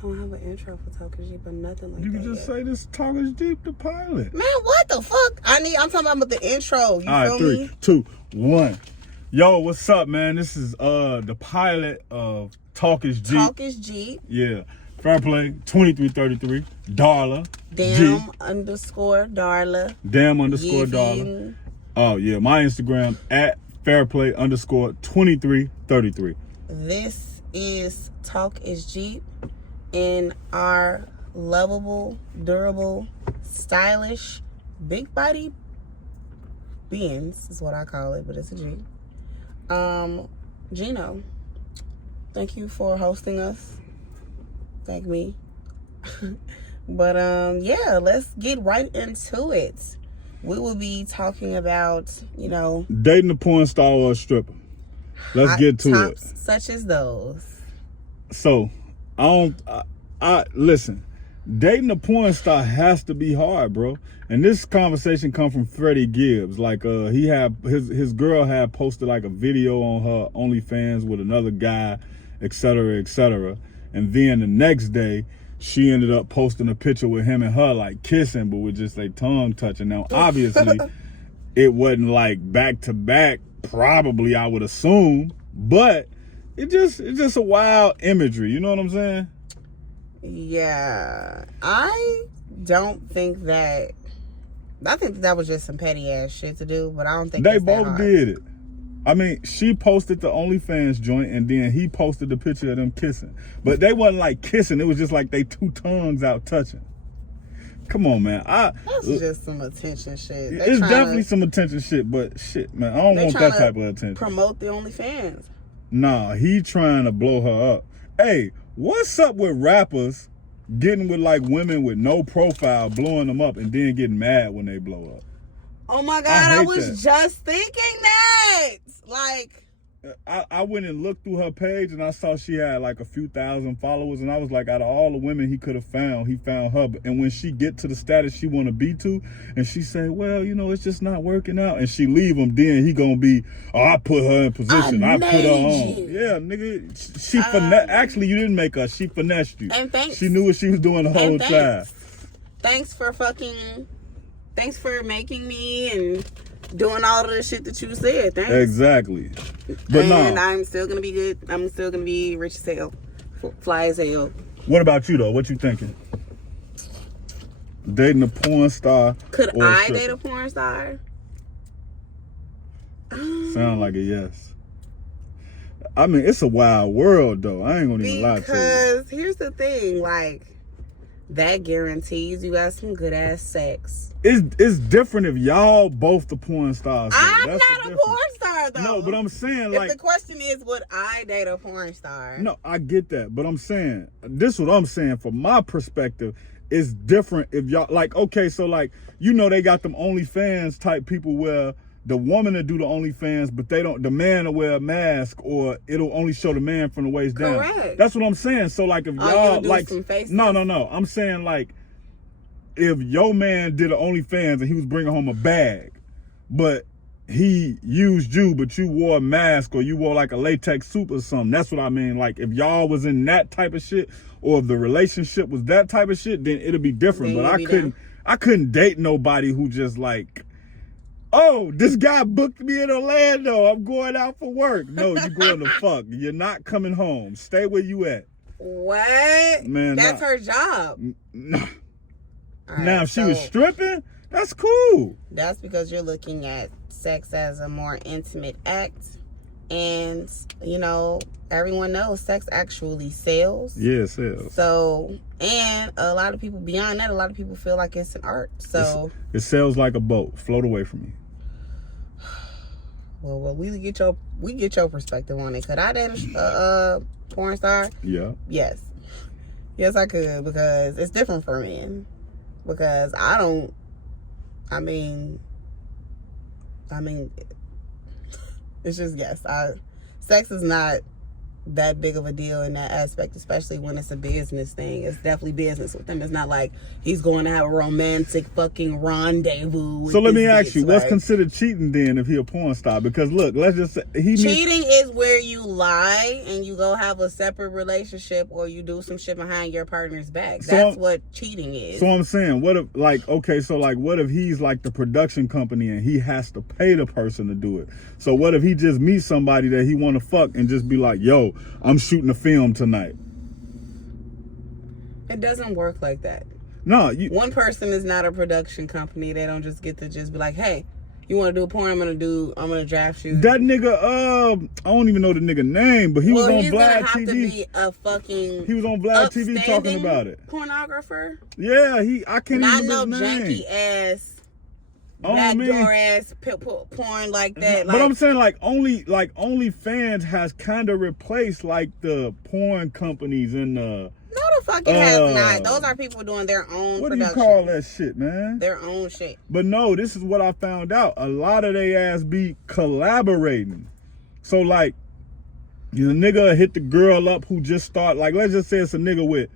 I don't have an intro for Talk is Deep, but nothing like that. You can just say this Talk is Deep, the pilot. Man, what the fuck? I'm talking about the intro. You All right, feel me? 3, 2, 1. Yo, what's up, man? This is the pilot of Talk is Deep. Talk is Jeep. Yeah. Fairplay 2333. Darla. Damn_Darla. Damn_Darla. Oh yeah, my Instagram at Fairplay_2333. This is Talk is Jeep in our lovable, durable, stylish, big body beings is what I call it, but it's a Jeep. Gino, thank you for hosting us. Thank me. But yeah, let's get right into it. We will be talking about, Dating a porn star or a stripper. Let's get to it. Such as those. So, I listen. Dating a porn star has to be hard, bro. And this conversation come from Freddie Gibbs. Like, he had his girl had posted like a video on her OnlyFans with another guy, etc., etc. And then the next day, she ended up posting a picture with him and her like kissing, but with just like tongue touching. Now, obviously, it wasn't like back to back. Probably, I would assume, but it's just a wild imagery. You know what I'm saying? Yeah, I think that was just some petty ass shit to do, but I don't think they both did it. I mean, she posted the OnlyFans joint, and then he posted the picture of them kissing. But they wasn't like kissing; it was just like they two tongues out touching. Come on, man. That's just some attention shit. It's definitely some attention shit, but shit, man, I don't want that type of attention. Promote the OnlyFans. Nah, he trying to blow her up. Hey, what's up with rappers getting with like women with no profile, blowing them up, and then getting mad when they blow up? Oh my God, I was just thinking that. Like, I went and looked through her page and I saw she had like a few thousand followers, and I was like, out of all the women he could have found, he found her. And when she get to the status she want to be to, and she say, well, it's just not working out, and she leave him, then he gonna be, oh, I put her in position, I put her on. Yeah, nigga, she actually, you didn't make her, she finessed you. And thanks. She knew what she was doing the whole time. Thanks for making me and doing all of the shit that you said. Thanks. Exactly. But I'm still gonna be good. I'm still gonna be rich as hell, fly as hell. What about you though? What you thinking? Dating a porn star? Could I date a porn star? Sound like a yes. I mean, it's a wild world though. I ain't gonna even lie to you. Because here's the thing, like, that guarantees you got some good ass sex. It's different if y'all both the porn stars. I'm not a porn star though. No, but I'm saying, if the question is, would I date a porn star? No, I get that, but I'm saying, this is what I'm saying from my perspective. It's different if y'all, like, okay, so like, they got them OnlyFans type people where the woman will do the OnlyFans, but the man will wear a mask, or it'll only show the man from the waist down. Correct. That's what I'm saying. So like, if y'all like, no, I'm saying like, if your man did an OnlyFans and he was bringing home a bag, but he used you, but you wore a mask or you wore like a latex suit or something, that's what I mean. Like, if y'all was in that type of shit, or if the relationship was that type of shit, then it'll be different. But I couldn't date nobody who just like, oh, this guy booked me in Orlando, I'm going out for work. No, you're going to fuck. You're not coming home. Stay where you at. What? Man, that's her job. No. Right, now, if she was stripping, that's cool. That's because you're looking at sex as a more intimate act. And, everyone knows sex actually sells. Yeah, it sells. So, and a lot of people, beyond that, a lot of people feel like it's an art. So it sells like a boat. Float away from me. Well, we get your perspective on it. Could I date a porn star? Yeah. Yes, I could, because it's different for men. Because I mean, it's just, yes, sex is not that big of a deal in that aspect, especially when it's a business thing. It's definitely business with him. It's not like he's going to have a romantic fucking rendezvous with So let me this ask bitch, you, what's right? considered cheating then if he a porn star? Because look, let's just say Cheating is where you lie and you go have a separate relationship, or you do some shit behind your partner's back. That's what cheating is. So I'm saying, what if, like, okay, so like, what if he's like the production company and he has to pay the person to do it? So what if he just meets somebody that he want to fuck and just be like, yo, I'm shooting a film tonight? It doesn't work like that. No, one person is not a production company. They don't just get to just be like, hey, you want to do a porn? I'm gonna draft you. That nigga, I don't even know the nigga name, but he was on Vlad TV. To be a fucking he was on Vlad TV talking about it. Pornographer. Yeah, I can't not remember his name. Janky ass. Backdoor ass porn like that. But I'm saying like OnlyFans has kind of replaced like the porn companies and no, the fuck it has not. Those are people doing their own what production. Do you call that shit, man? Their own shit. But no, this is what I found out. A lot of they ass be collaborating. So like, the nigga hit the girl up who just start, like, let's just say it's a nigga with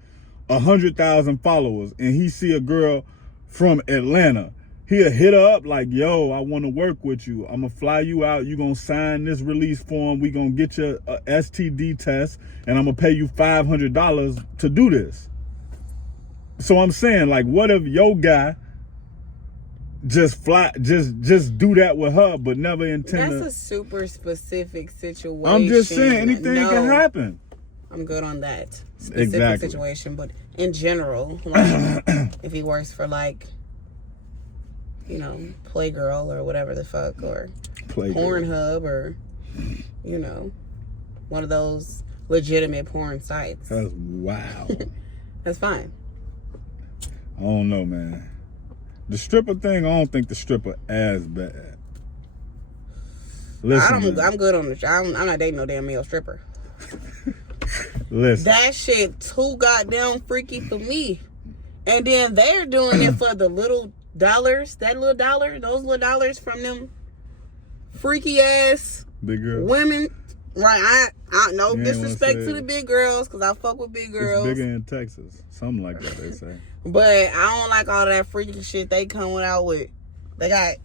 100,000 followers and he see a girl from Atlanta. He'll hit her up like, yo, I want to work with you. I'm going to fly you out. You going to sign this release form. We going to get you a STD test and I'm going to pay you $500 to do this. So I'm saying, like, what if your guy just do that with her but never intend to? That's a super specific situation. I'm just saying, anything can happen. I'm good on that specific situation. But in general, like, if he works for, like, you know, Playgirl or whatever the fuck, or Pornhub, or, you know, one of those legitimate porn sites. That's wild. That's fine. I don't know, man. The stripper thing, I don't think the stripper as bad. Listen, I'm good on the. I'm not dating no damn male stripper. Listen, that shit too goddamn freaky for me. And then they're doing it for the little dollars, those little dollars from them freaky ass big girls. Women. Right, I no disrespect to the big girls, because I fuck with big girls. It's bigger in Texas. Something like that, they say. But I don't like all that freaky shit they coming out with. They got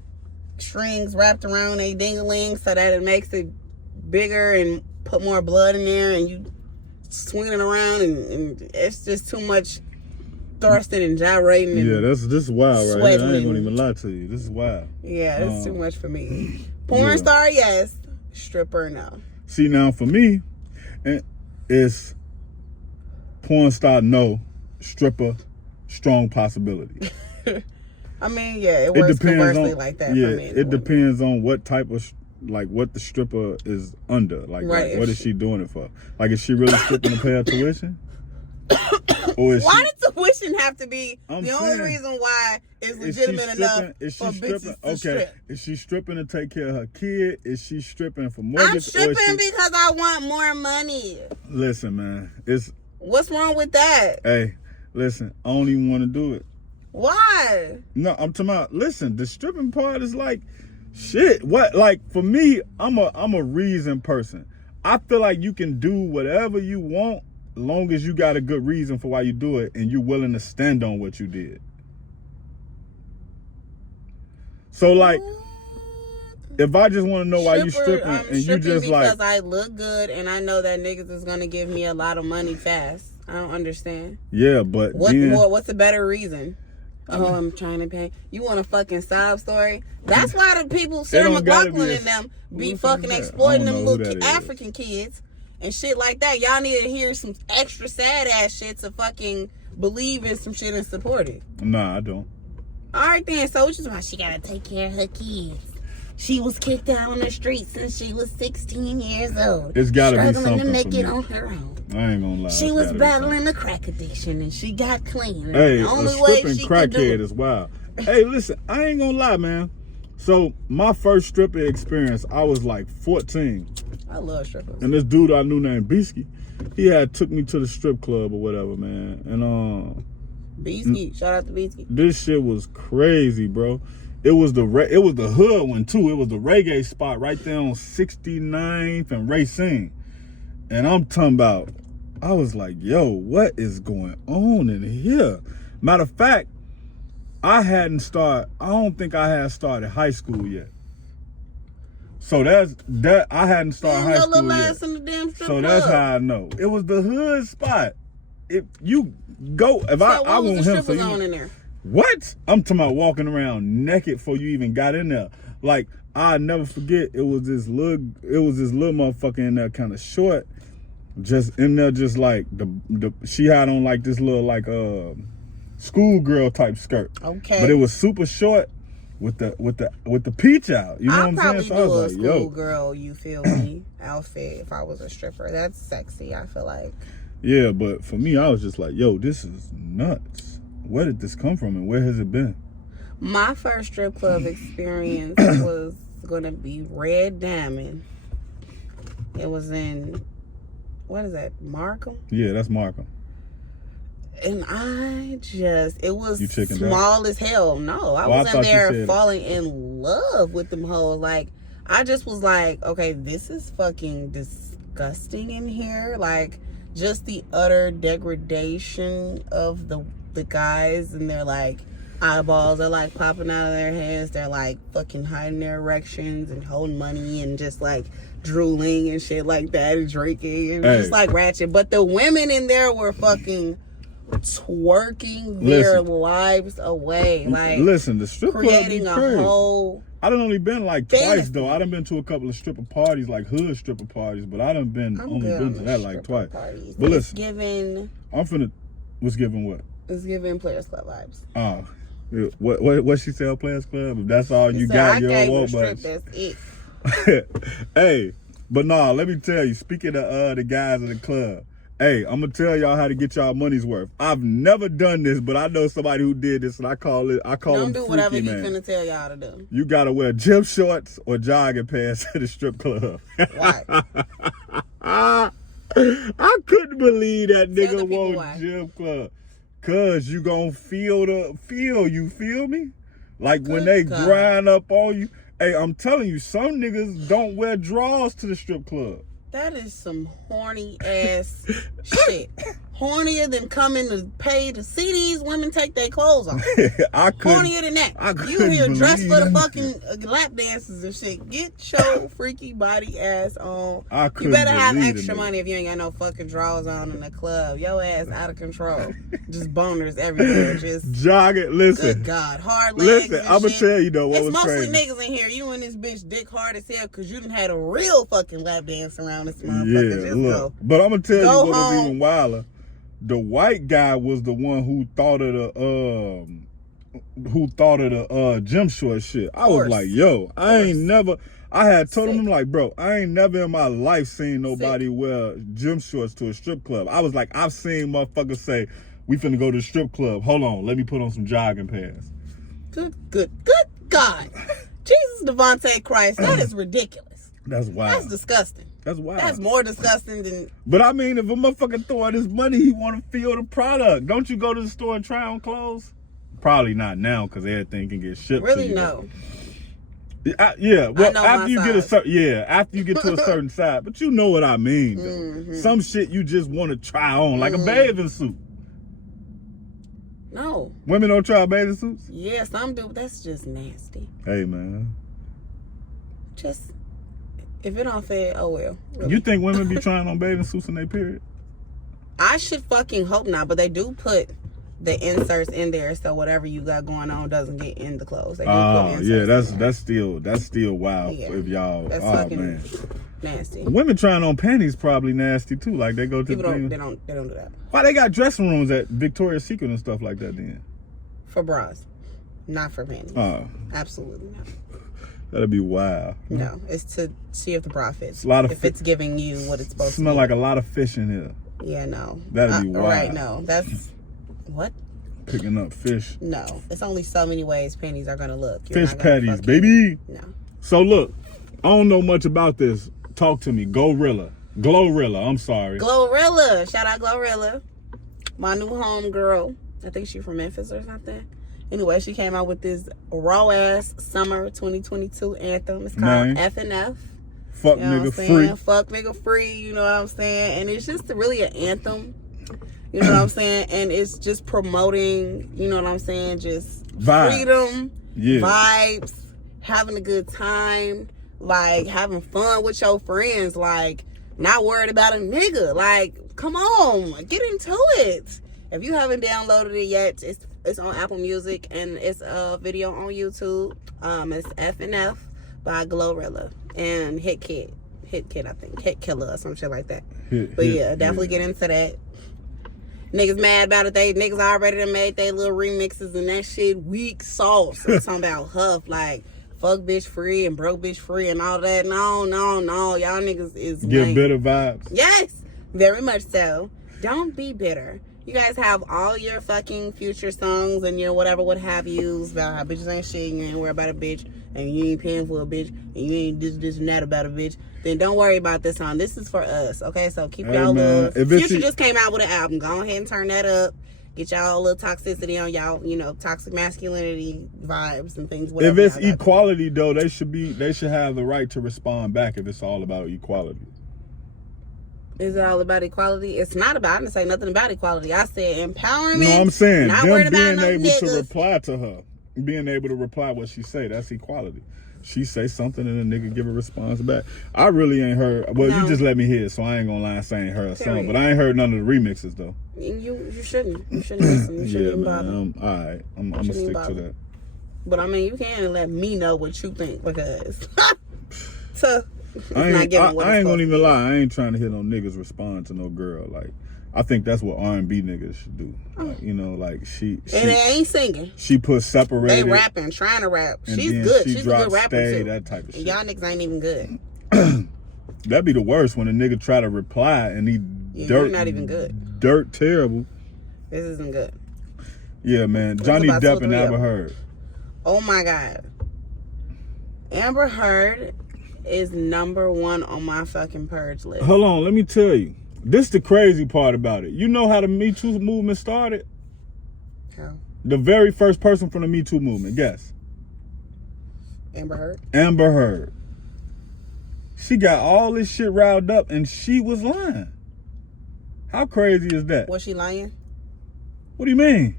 strings wrapped around their ding-a-ling so that it makes it bigger and put more blood in there, and you swinging it around, and it's just too much thrusting and gyrating. And yeah, this is wild right here. I ain't gonna even lie to you. This is wild. Yeah, it's too much for me. Porn star, yes. Stripper, no. See, now for me, it's porn star, no. Stripper, strong possibility. I mean, yeah, it works conversely like that. Yeah, for me. it depends on what type of, like, what the stripper is under. Like, right, what is she doing it for? Like, is she really stripping to pay her tuition? Or is why does tuition have to be the only reason why it's legitimate enough for bitches to strip? Is she stripping to take care of her kid? Is she stripping for mortgage? I'm stripping because I want more money. Listen, man, what's wrong with that? Hey, listen, I don't even want to do it. Why? No, I'm talking about, listen, the stripping part is like, shit. What, like, for me, I'm a reasoned person. I feel like you can do whatever you want long as you got a good reason for why you do it and you're willing to stand on what you did. So, like, if I just want to know why you stripping and you just like, because I look good and I know that niggas is gonna give me a lot of money fast. I don't understand. Yeah, but what's a better reason? Oh, I'm trying to pay. You want a fucking sob story? That's why the people, Sarah McLachlan and them, be fucking exploiting them little African kids and shit like that. Y'all need to hear some extra sad ass shit to fucking believe in some shit and support it. Nah, I don't. All right then, so which is why she gotta take care of her kids. She was kicked out on the streets since she was 16 years old. It's gotta be something struggling to make it on her own. I ain't gonna lie. She was battling the crack addiction and she got clean. Hey, the stripping crackhead is wild. Hey, listen, I ain't gonna lie, man. So my first stripping experience, I was like 14. I love strippers. And this dude I knew named Beasky, he had took me to the strip club or whatever, man. And Beasky, shout out to Beasky. This shit was crazy, bro. It was the hood one too. It was the reggae spot right there on 69th and Racine. And I'm talking about, I was like, yo, what is going on in here? Matter of fact, I don't think I had started high school yet. So I hadn't started high school yet. In the damn strip So club. that's how I know. It was the hood spot. If you go, if I want him, so on in there? What? I'm talking about walking around naked before you even got in there. Like, I'll never forget, it was this little motherfucker in there, kind of short, just in there, just like she had on like this little like schoolgirl type skirt. Okay. But it was super short with the peach out. You know what I'm saying? So I was like, yo, schoolgirl, you feel me, outfit if I was a stripper. That's sexy, I feel like. Yeah, but for me, I was just like, yo, this is nuts. Where did this come from and where has it been? My first strip club experience was going to be Red Diamond. It was in, what is that, Markham? Yeah, that's Markham. And it was small as hell. No, I was in there falling in love with them hoes. Like, I just was like, okay, this is fucking disgusting in here. Like, just the utter degradation of the guys, and they're like, eyeballs are like popping out of their heads. They're like fucking hiding their erections and holding money and just like drooling and shit like that and drinking and just like ratchet. But the women in there were fucking twerking their lives away. Like, listen, the strip club creating a whole. I done only been like twice though. I done been to a couple of stripper parties, like hood stripper parties, but I done been only been to that like twice. Parties. But listen, what's giving what? It's giving Players Club vibes. Oh, what she sell Players Club? If that's all you got, you don't want much. That's it. Hey, but nah, let me tell you. Speaking of the guys in the club, hey, I'm gonna tell y'all how to get y'all money's worth. I've never done this, but I know somebody who did this, and I call them Don't do whatever freaky, he's gonna tell y'all to do. You gotta wear gym shorts or jogging pants at the strip club. Why? I couldn't believe that nigga wore gym club. Cause you gonna feel, you feel me? Like when they grind up on you. Hey, I'm telling you, some niggas don't wear drawers to the strip club. That is some horny ass shit. Hornier than coming to pay to see these women take their clothes off. Hornier than that. You here dressed for the fucking lap dances and shit. Get your freaky body ass on. You better have extra money if you ain't got no fucking drawers on in the club. Your ass out of control. Just boners everywhere. Just jogging. Listen. Good God. Hard legs. Listen, I'm going to tell you though what was crazy. It's mostly niggas in here. You and this bitch dick hard as hell because you done had a real fucking lap dance around this motherfucker. Yeah, look. But I'm going to tell you what was even wilder. The white guy was the one who thought of the gym short shit. I was like, yo, I had told him, like, bro, I ain't never in my life seen nobody wear gym shorts to a strip club. I was like, I've seen motherfuckers say, we finna go to the strip club. Hold on, let me put on some jogging pants. Good God. Jesus Devontae Christ, that is ridiculous. That's wild. That's disgusting. That's wild. That's more disgusting than... But I mean, if a motherfucker throwing his money, he want to feel the product. Don't you go to the store and try on clothes? Probably not now, because everything can get shipped to you. Really, no. Yeah, well, after you get to a certain size. But you know what I mean, though. Mm-hmm. Some shit you just want to try on, like a bathing suit. No. Women don't try bathing suits? Yeah, some do, but that's just nasty. Hey, man. Just... If it don't fit, oh well. Really. You think women be trying on bathing suits in their period? I should fucking hope not, but they do put the inserts in there so whatever you got going on doesn't get in the clothes. They do put inserts yeah, that's still wild. Yeah. If y'all, that's fucking nasty. The women trying on panties probably nasty too. Like they go to people they don't do that. Why they got dressing rooms at Victoria's Secret and stuff like that then? For bras, not for panties. Absolutely not. That'd be wild. No, it's to see if the bra fits. If it's giving you what it's supposed to. Smell like a lot of fish in here. Yeah, no. That'd be wild. Right, no. That's what? Picking up fish. No, it's only so many ways panties are gonna look. Fish patties, baby. No. So look, I don't know much about this. Talk to me, Glorilla. I'm sorry. Glorilla. Shout out Glorilla. My new home girl. I think she's from Memphis or something. Anyway, she came out with this raw ass summer 2022 anthem. It's called F&F. Fuck You know what I'm nigga saying? free. Fuck nigga free, you know what I'm saying? And it's just really an anthem, you know what I'm saying? And it's just promoting, you know what I'm saying, just freedom, vibes, having a good time, like having fun with your friends, like not worried about a nigga. Like, come on, get into it. If you haven't downloaded it yet, it's on Apple Music and it's a video on YouTube. It's F and F by Glorilla and Hit Kid, I think, Hit Killer or some shit like that. But yeah, definitely get into that. Niggas mad about it. Niggas already done made their little remixes and that shit weak sauce. I'm talking about Huff, like fuck bitch free and broke bitch free and all that. No. Y'all niggas is Get bitter vibes. Yes, very much so. Don't be bitter. You guys have all your fucking future songs and your whatever, what have yous about how bitches ain't shit, you ain't worried about a bitch, and you ain't paying for a bitch, and you ain't this and that about a bitch. Then don't worry about this song. This is for us, okay? So keep y'all love. Future just came out with an album. Go ahead and turn that up. Get y'all a little toxicity on y'all, you know, toxic masculinity vibes and things. If it's equality, though, they should have the right to respond back if it's all about equality. Is it all about equality? It's not about. I didn't say nothing about equality. I said empowerment. No, I'm saying not them worried about being able niggas. to reply to her, being able to reply what she say, that's equality. She say something and a nigga give a response back. I really ain't heard. Well, you just let me hear it, so I ain't gonna lie and say I ain't heard a song. But I ain't heard none of the remixes though. You shouldn't. You shouldn't listen. You shouldn't even bother. All right, I'm gonna stick to that. But I mean, you can let me know what you think because. I ain't gonna even lie. I ain't trying to hear no niggas respond to no girl. Like, I think that's what R&B niggas should do. Like, you know, like she and they ain't singing. She put separated. They rapping, trying to rap. She's good. She's a good rapper too. That type of shit. And y'all niggas ain't even good. That'd be the worst when a nigga try to reply and he you're not even good. Dirt terrible. This isn't good. Yeah, man. Johnny Depp and Amber Heard. Oh my God. Amber Heard is #1 on my fucking purge list. Hold on, let me tell you. This the crazy part about it. You know how the Me Too movement started? How? The very first person from the Me Too movement, guess. Amber Heard? Amber Heard. She got all this shit riled up and she was lying. How crazy is that? Was she lying? What do you mean?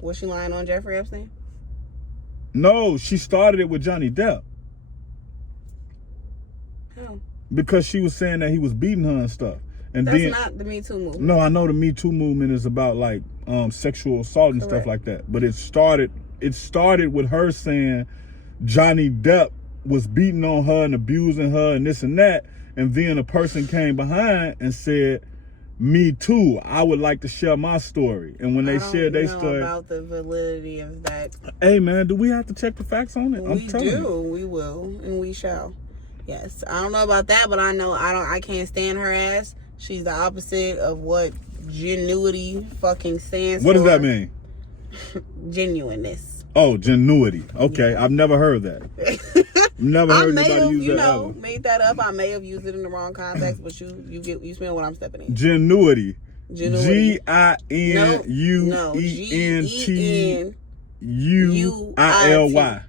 Was she lying on Jeffrey Epstein? No, she started it with Johnny Depp. How? Because she was saying that he was beating her and stuff. And that's then, not the Me Too movement. No, I know the Me Too movement is about like sexual assault and stuff like that. But it started with her saying Johnny Depp was beating on her and abusing her and this and that. And then a person came behind and said, "Me too. I would like to share my story." And when they shared their story, about the validity of that. Hey man, do we have to check the facts on it? We do. We will, and we shall. Yes, I don't know about that, but I know I can't stand her ass. She's the opposite of what genuity fucking stands for. What does that mean? Genuineness. Oh, genuity. Okay, yeah. I've never heard that. Never heard anybody use that ever. Made that up. I may have used it in the wrong context, but you smell what I'm stepping in. Genuity. Genuity. Genuentuilly.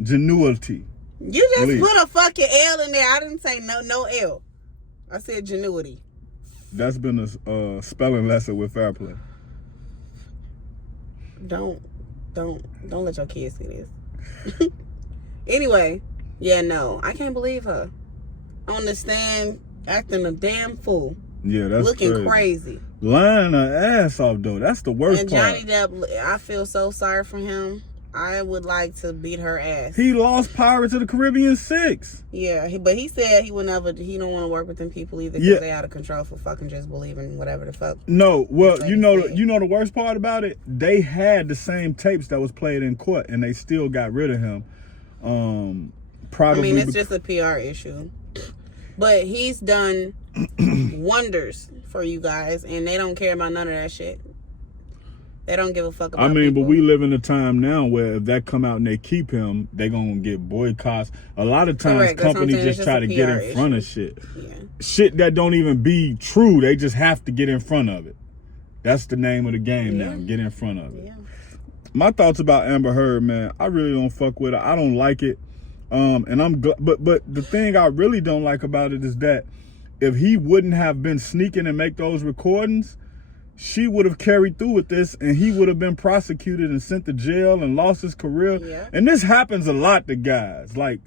Genuity. You just put a fucking L in there. I didn't say no L. I said genuity. That's been a spelling lesson with Fairplay. Don't let your kids see this. Anyway, yeah, no, I can't believe her on the stand acting a damn fool. Yeah, that's looking crazy. Lying her ass off though. That's the worst part. And Johnny Depp, I feel so sorry for him. I would like to beat her ass. He lost Pirates of the Caribbean 6. Yeah, but he said he don't want to work with them people either because they out of control for fucking just believing whatever the fuck. No, well, you know the worst part about it? They had the same tapes that was played in court and they still got rid of him. Probably. I mean, it's just a PR issue. But he's done wonders for you guys and they don't care about none of that shit. They don't give a fuck about people. But we live in a time now where if that come out and they keep him, they gonna get boycotts. A lot of times companies just try to get in front of shit. Yeah. Shit that don't even be true. They just have to get in front of it. That's the name of the game now. Get in front of it. Yeah. My thoughts about Amber Heard, man, I really don't fuck with her. I don't like it. And but the thing I really don't like about it is that if he wouldn't have been sneaking and make those recordings, she would have carried through with this, and he would have been prosecuted and sent to jail and lost his career. Yeah. And this happens a lot to guys. Like,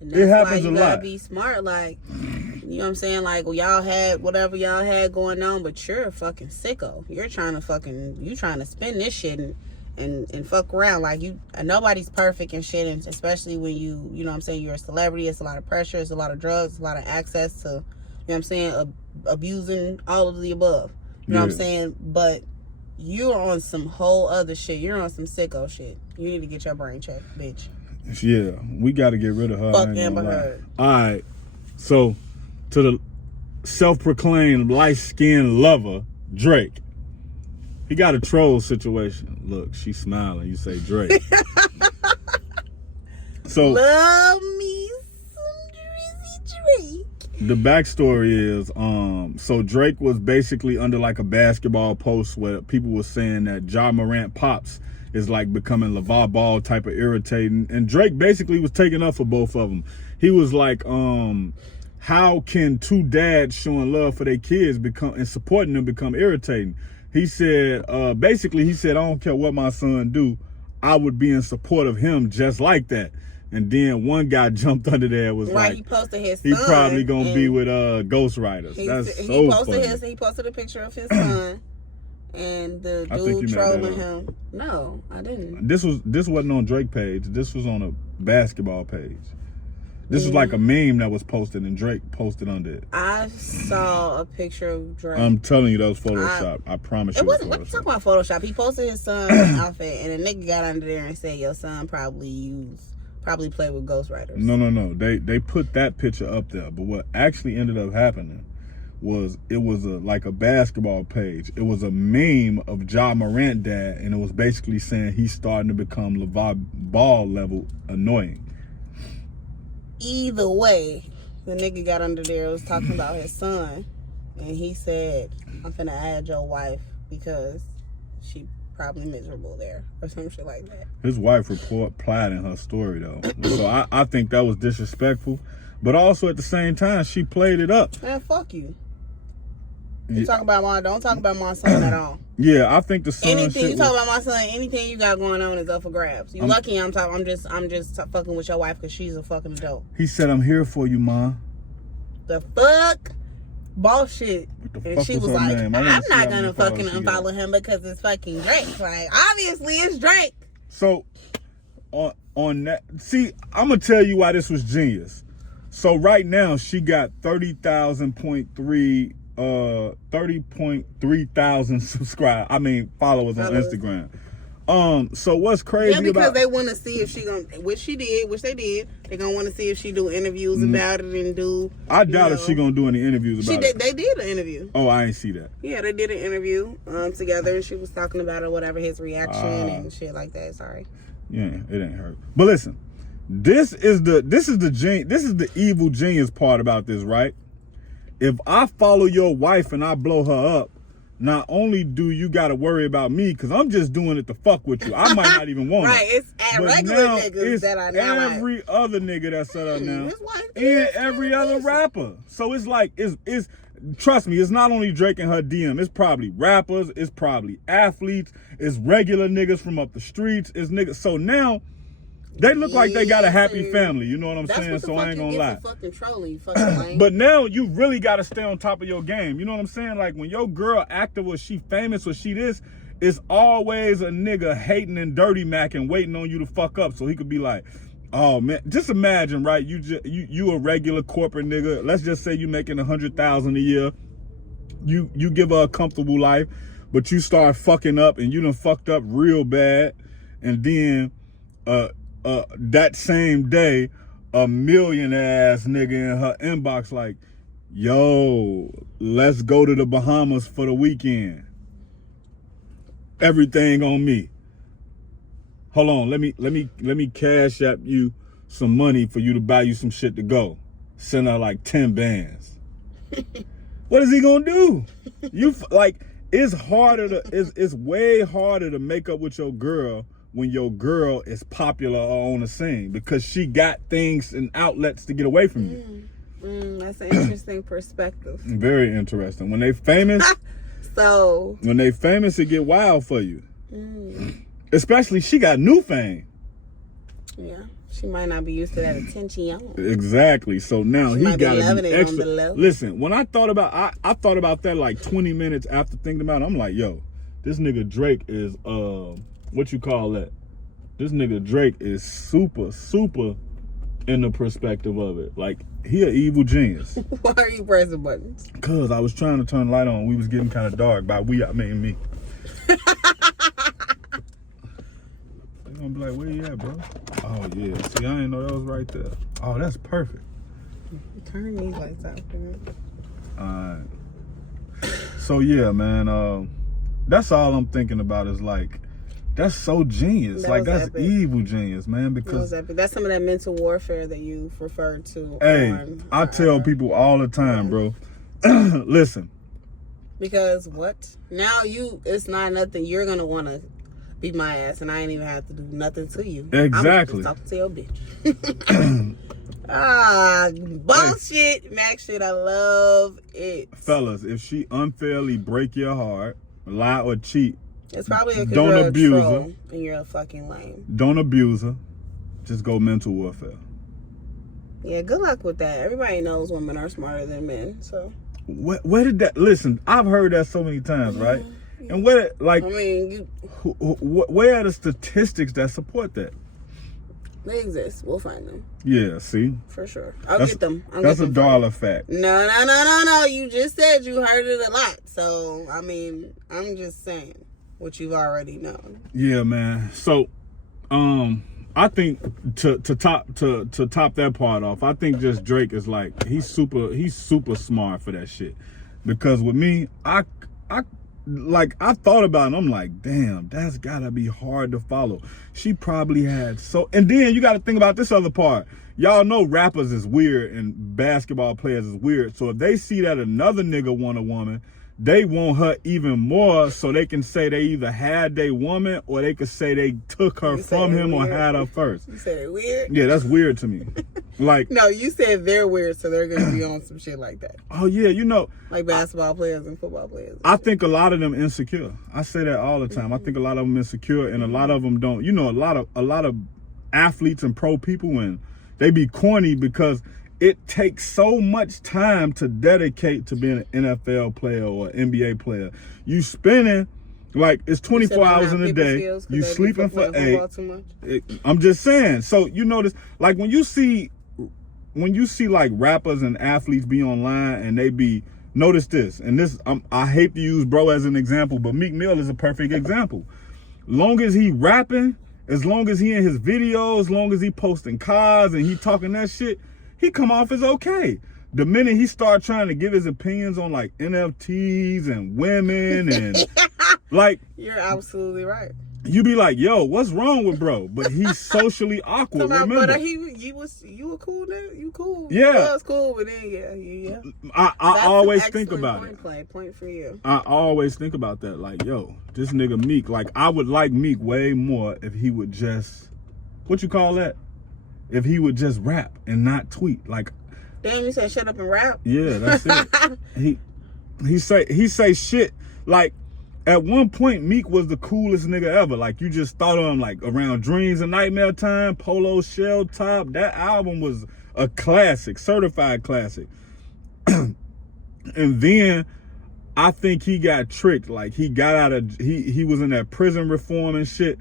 and it happens why a you gotta lot. be smart, like, you know what I'm saying? Like, well, y'all had whatever y'all had going on, but you're a fucking sicko. You're trying to spin this shit and fuck around. Like, nobody's perfect and shit, and especially when you know what I'm saying, you're a celebrity. It's a lot of pressure, it's a lot of drugs, a lot of access to, you know what I'm saying, abusing all of the above. You know what I'm saying? But you're on some whole other shit. You're on some sicko shit. You need to get your brain checked, bitch. Yeah, we got to get rid of her. Fuck Amber Heard. All right, so to the self-proclaimed light-skinned lover, Drake. He got a troll situation. Look, she's smiling. You say Drake. So love me some Drizzy Drake. The backstory is, so Drake was basically under like a basketball post where people were saying that Ja Morant pops is like becoming LeVar Ball type of irritating. And Drake basically was taking up for both of them. He was like, how can two dads showing love for their kids become and supporting them become irritating? He said, basically, he said, I don't care what my son do, I would be in support of him just like that. And then one guy jumped under there, was like, he posted his son. He probably gonna be with ghostwriters. That's so funny. He posted a picture of his son, and the dude trolling him. No, I didn't. This wasn't on Drake page. This was on a basketball page. This was like a meme that was posted, and Drake posted under it. I saw a picture of Drake. I'm telling you, that was Photoshop. I promise you. It wasn't. What you talking about Photoshop? He posted his son's outfit, and a nigga got under there and said, "Your son probably play with ghostwriters." No. They put that picture up there, but what actually ended up happening was it was like a basketball page. It was a meme of Ja Morant dad, and it was basically saying he's starting to become LeVar Ball level annoying. Either way, the nigga got under there, was talking about his son, and he said, "I'm finna add your wife because she probably miserable there," or some shit like that. His wife replied in her story though. So I think that was disrespectful, but also at the same time she played it up. Man, fuck you. Don't talk about my son at all. Yeah, I think the son. Anything you talk about my son, anything you got going on is up for grabs. You lucky I'm just fucking with your wife because she's a fucking adult. He said, "I'm here for you, Ma." The fuck? Bullshit. And she was like, "I'm not gonna fucking unfollow him because it's fucking Drake." Like, obviously it's Drake. So on that, see, I'm gonna tell you why this was genius. So right now she got 30.3 thousand followers on Instagram. So what's crazy because about, they want to see if she gonna, which they did. They're gonna want to see if she do interviews about it and do. I doubt if she gonna do any interviews about it. They did an interview. Oh, I ain't see that. Yeah, they did an interview together, and she was talking about it, whatever, his reaction and shit like that. Sorry. Yeah, it ain't hurt. But listen, this is the evil genius part about this, right? If I follow your wife and I blow her up, not only do you got to worry about me, because I'm just doing it to fuck with you. I might not even want right, it. It's regular niggas that I know. Every other nigga that's set up now. And every other rapper. So it's like, it's trust me, it's not only Drake and her DM. It's probably rappers. It's probably athletes. It's regular niggas from up the streets. It's niggas. So now, they look like they got a happy family, you know what I'm saying? So I ain't gonna lie. Fucking trolling, fucking lame. But now you really gotta stay on top of your game. You know what I'm saying? Like when your girl active or she famous or she this, it's always a nigga hating and dirty macking waiting on you to fuck up so he could be like, oh man, just imagine, right? You a regular corporate nigga. Let's just say you making $100,000 a year. You give her a comfortable life, but you start fucking up and you done fucked up real bad, and then that same day, a millionaire ass nigga in her inbox like, yo, let's go to the Bahamas for the weekend. Everything on me. Hold on, let me cash app you some money for you to buy you some shit to go. Send her like 10 bands. What is he gonna do? It's way harder to make up with your girl when your girl is popular or on the scene because she got things and outlets to get away from you. That's an interesting perspective. Very interesting. When they famous, it get wild for you. Especially she got new fame. Yeah, she might not be used to that attention. Exactly. So now he got to be extra. Listen, when I thought about that like 20 minutes after thinking about it, I'm like, yo, this nigga Drake is what you call that? This nigga Drake is super in the perspective of it. Like, he an evil genius. Why are you pressing buttons? Cause I was trying to turn the light on. We was getting kind of dark. By we, I mean me. They gonna be like, where you at, bro? Oh yeah. See, I didn't know that was right there. Oh, that's perfect. Turn these lights out for me. Alright. So yeah, man. That's all I'm thinking about is like, that's so genius. Like, that's epic. Evil genius, man. Because that's some of that mental warfare that you've referred to. Hey, I tell people all the time, bro. Listen. Because what? Now it's not nothing. You're gonna want to beat my ass, and I ain't even have to do nothing to you. Exactly. I'm just talking to your bitch. Bullshit, hey. Mac shit. I love it. Fellas, if she unfairly break your heart, lie or cheat, it's probably a don't abuse her. And you're a fucking lame. Don't abuse her. Just go mental warfare. Yeah, good luck with that. Everybody knows women are smarter than men, so. Where did that? Listen, I've heard that so many times, right? And where, like, I mean, where are the statistics that support that? They exist. We'll find them. Yeah, see? For sure. I'll get them. That's a dollar fact. No. You just said you heard it a lot. So, I mean, I'm just saying what you've already known. Yeah, man. So, I think to top that part off, I think just Drake is like, he's super smart for that shit. Because with me, I thought about it, I'm like, damn, that's gotta be hard to follow. She probably had and then you gotta think about this other part. Y'all know rappers is weird and basketball players is weird. So if they see that another nigga want a woman, they want her even more so they can say they either had their woman or they could say they took her from him or had her first. You said it weird? Yeah, that's weird to me. Like, no, you said they're weird, so they're going to be on some shit like that. Oh, yeah, you know. Like basketball players and football players. I think a lot of them insecure. I say that all the time. I think a lot of them insecure and a lot of them don't. You know, a lot of athletes and pro people, and they be corny because it takes so much time to dedicate to being an NFL player or an NBA player. You spending, like, it's 24 hours in a day. You sleeping for 8. I'm just saying. So you notice, like, when you see like rappers and athletes be online and they be, notice this, and this, I hate to use bro as an example, but Meek Mill is a perfect example. Long as he rapping, as long as he in his videos, as long as he posting cars and he talking that shit, he come off as okay. The minute he start trying to give his opinions on like NFTs and women and like, you're absolutely right. You be like, yo, what's wrong with bro? But he's socially awkward. Remember, but you were cool, dude. You cool. Yeah, that was cool. But then yeah. I always think about it. Point for you. I always think about that. Like, yo, this nigga Meek. Like, I would like Meek way more if he would just, what you call that? If he would just rap and not tweet. Like, damn, you said shut up and rap? Yeah, that's it. he say shit. Like, at one point, Meek was the coolest nigga ever. Like, you just thought of him like around Dreams and Nightmare Time, Polo Shell Top. That album was a classic, certified classic. And then I think he got tricked. Like, he got out of, he was in that prison reform and shit.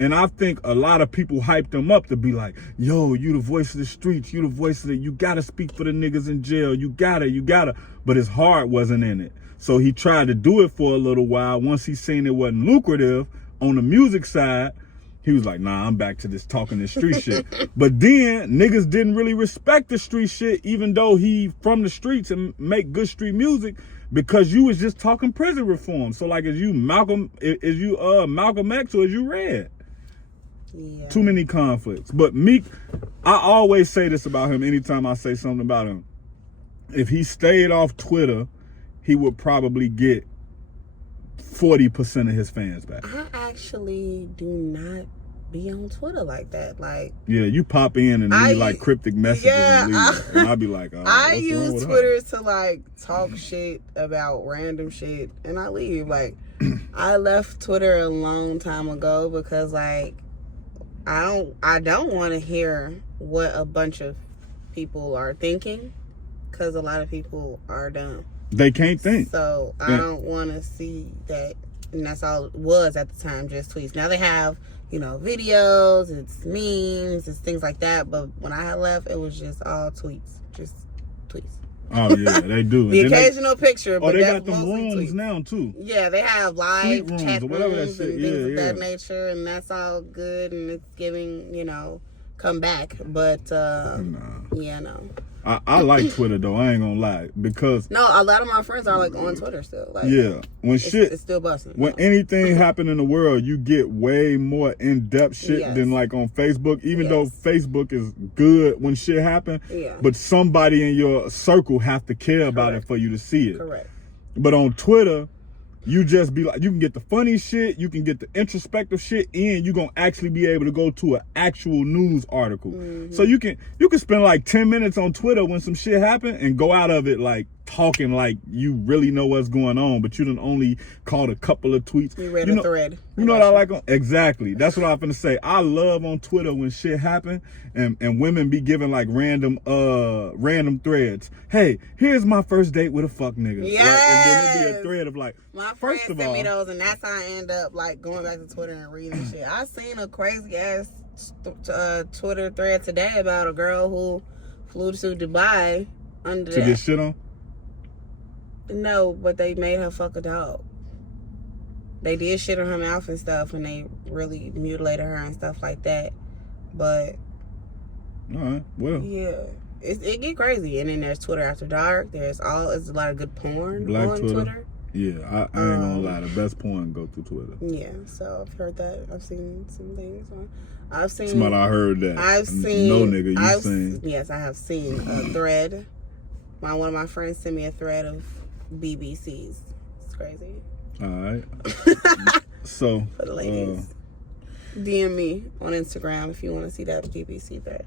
And I think a lot of people hyped him up to be like, yo, you the voice of the streets. You the voice of you gotta speak for the niggas in jail. You gotta. But his heart wasn't in it. So he tried to do it for a little while. Once he seen it wasn't lucrative on the music side, he was like, nah, I'm back to this talking this street shit. But then niggas didn't really respect the street shit, even though he from the streets and make good street music, because you was just talking prison reform. So like, is you Malcolm X or is you Red? Yeah. Too many conflicts. But Meek, I always say this about him anytime I say something about him. If he stayed off Twitter, he would probably get 40% of his fans back. I actually do not be on Twitter like that. Like, yeah, you pop in and read like cryptic messages and leave, and I'll be like, I use Twitter to like talk shit about random shit, and I leave. Like, I left Twitter a long time ago because like I don't want to hear what a bunch of people are thinking, because a lot of people are dumb. They can't think. So I don't want to see that. And that's all it was at the time, just tweets. Now they have, you know, videos, it's memes, it's things like that. But when I had left, it was just all tweets. Just tweets. Oh, yeah, they do. The occasional picture. Oh, but they got them rooms tweets. Now, too. Yeah, they have live rooms chat or whatever rooms that shit. and things of that nature. And that's all good. And it's giving, you know, come back. But, yeah, no. I like Twitter though. I ain't gonna lie, because no, a lot of my friends are like on Twitter still. Like, yeah, when it's still busting. When anything happen in the world, you get way more in depth shit than like on Facebook. Even though Facebook is good when shit happen, but somebody in your circle have to care about it for you to see it. Correct. But on Twitter, you just be like, you can get the funny shit, you can get the introspective shit, and you're gonna actually be able to go to an actual news article. So you can spend like 10 minutes on Twitter when some shit happen and go out of it like talking like you really know what's going on, but you done only caught a couple of tweets. You read a thread. You know what I like on? Exactly. That's what I'm finna say. I love on Twitter when shit happen and women be giving like random threads. Hey, here's my first date with a fuck nigga. Yes. Like, and then it'd be a thread of like, my friends send me those, and that's how I end up like going back to Twitter and reading shit. I seen a crazy ass Twitter thread today about a girl who flew to Dubai under to get shit on. No, but they made her fuck a dog. They did shit in her mouth and stuff, and they really mutilated her and stuff like that. But all right, well, yeah, it get crazy. And then there's Twitter After Dark. There's a lot of good porn Black on Twitter. Yeah, I ain't gonna lie. The best porn go through Twitter. Yeah, so I've heard that. I've seen some things. I've seen. Somebody I heard that. I've seen. No nigga, you seen? Yes, I have seen a thread. One of my friends sent me a thread of BBCs. It's crazy. All right. So for the ladies, DM me on Instagram if you want to see that BBC thread.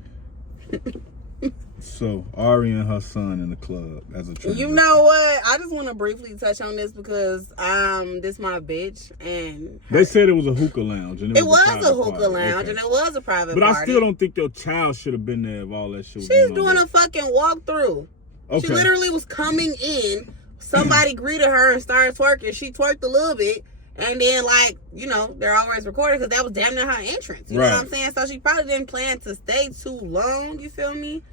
So Ari and her son in the club as a trans. You know what? I just want to briefly touch on this because this my bitch, and they said it was a hookah lounge, and it was a hookah lounge, and it was a private but party. I still don't think your child should have been there if all that shit was She's going doing on. a fucking walkthrough. Okay. She literally was coming in. Somebody greeted her and started twerking. She twerked a little bit. And then, like, you know, they're always recording because that was damn near her entrance. You know what I'm saying? So she probably didn't plan to stay too long. You feel me?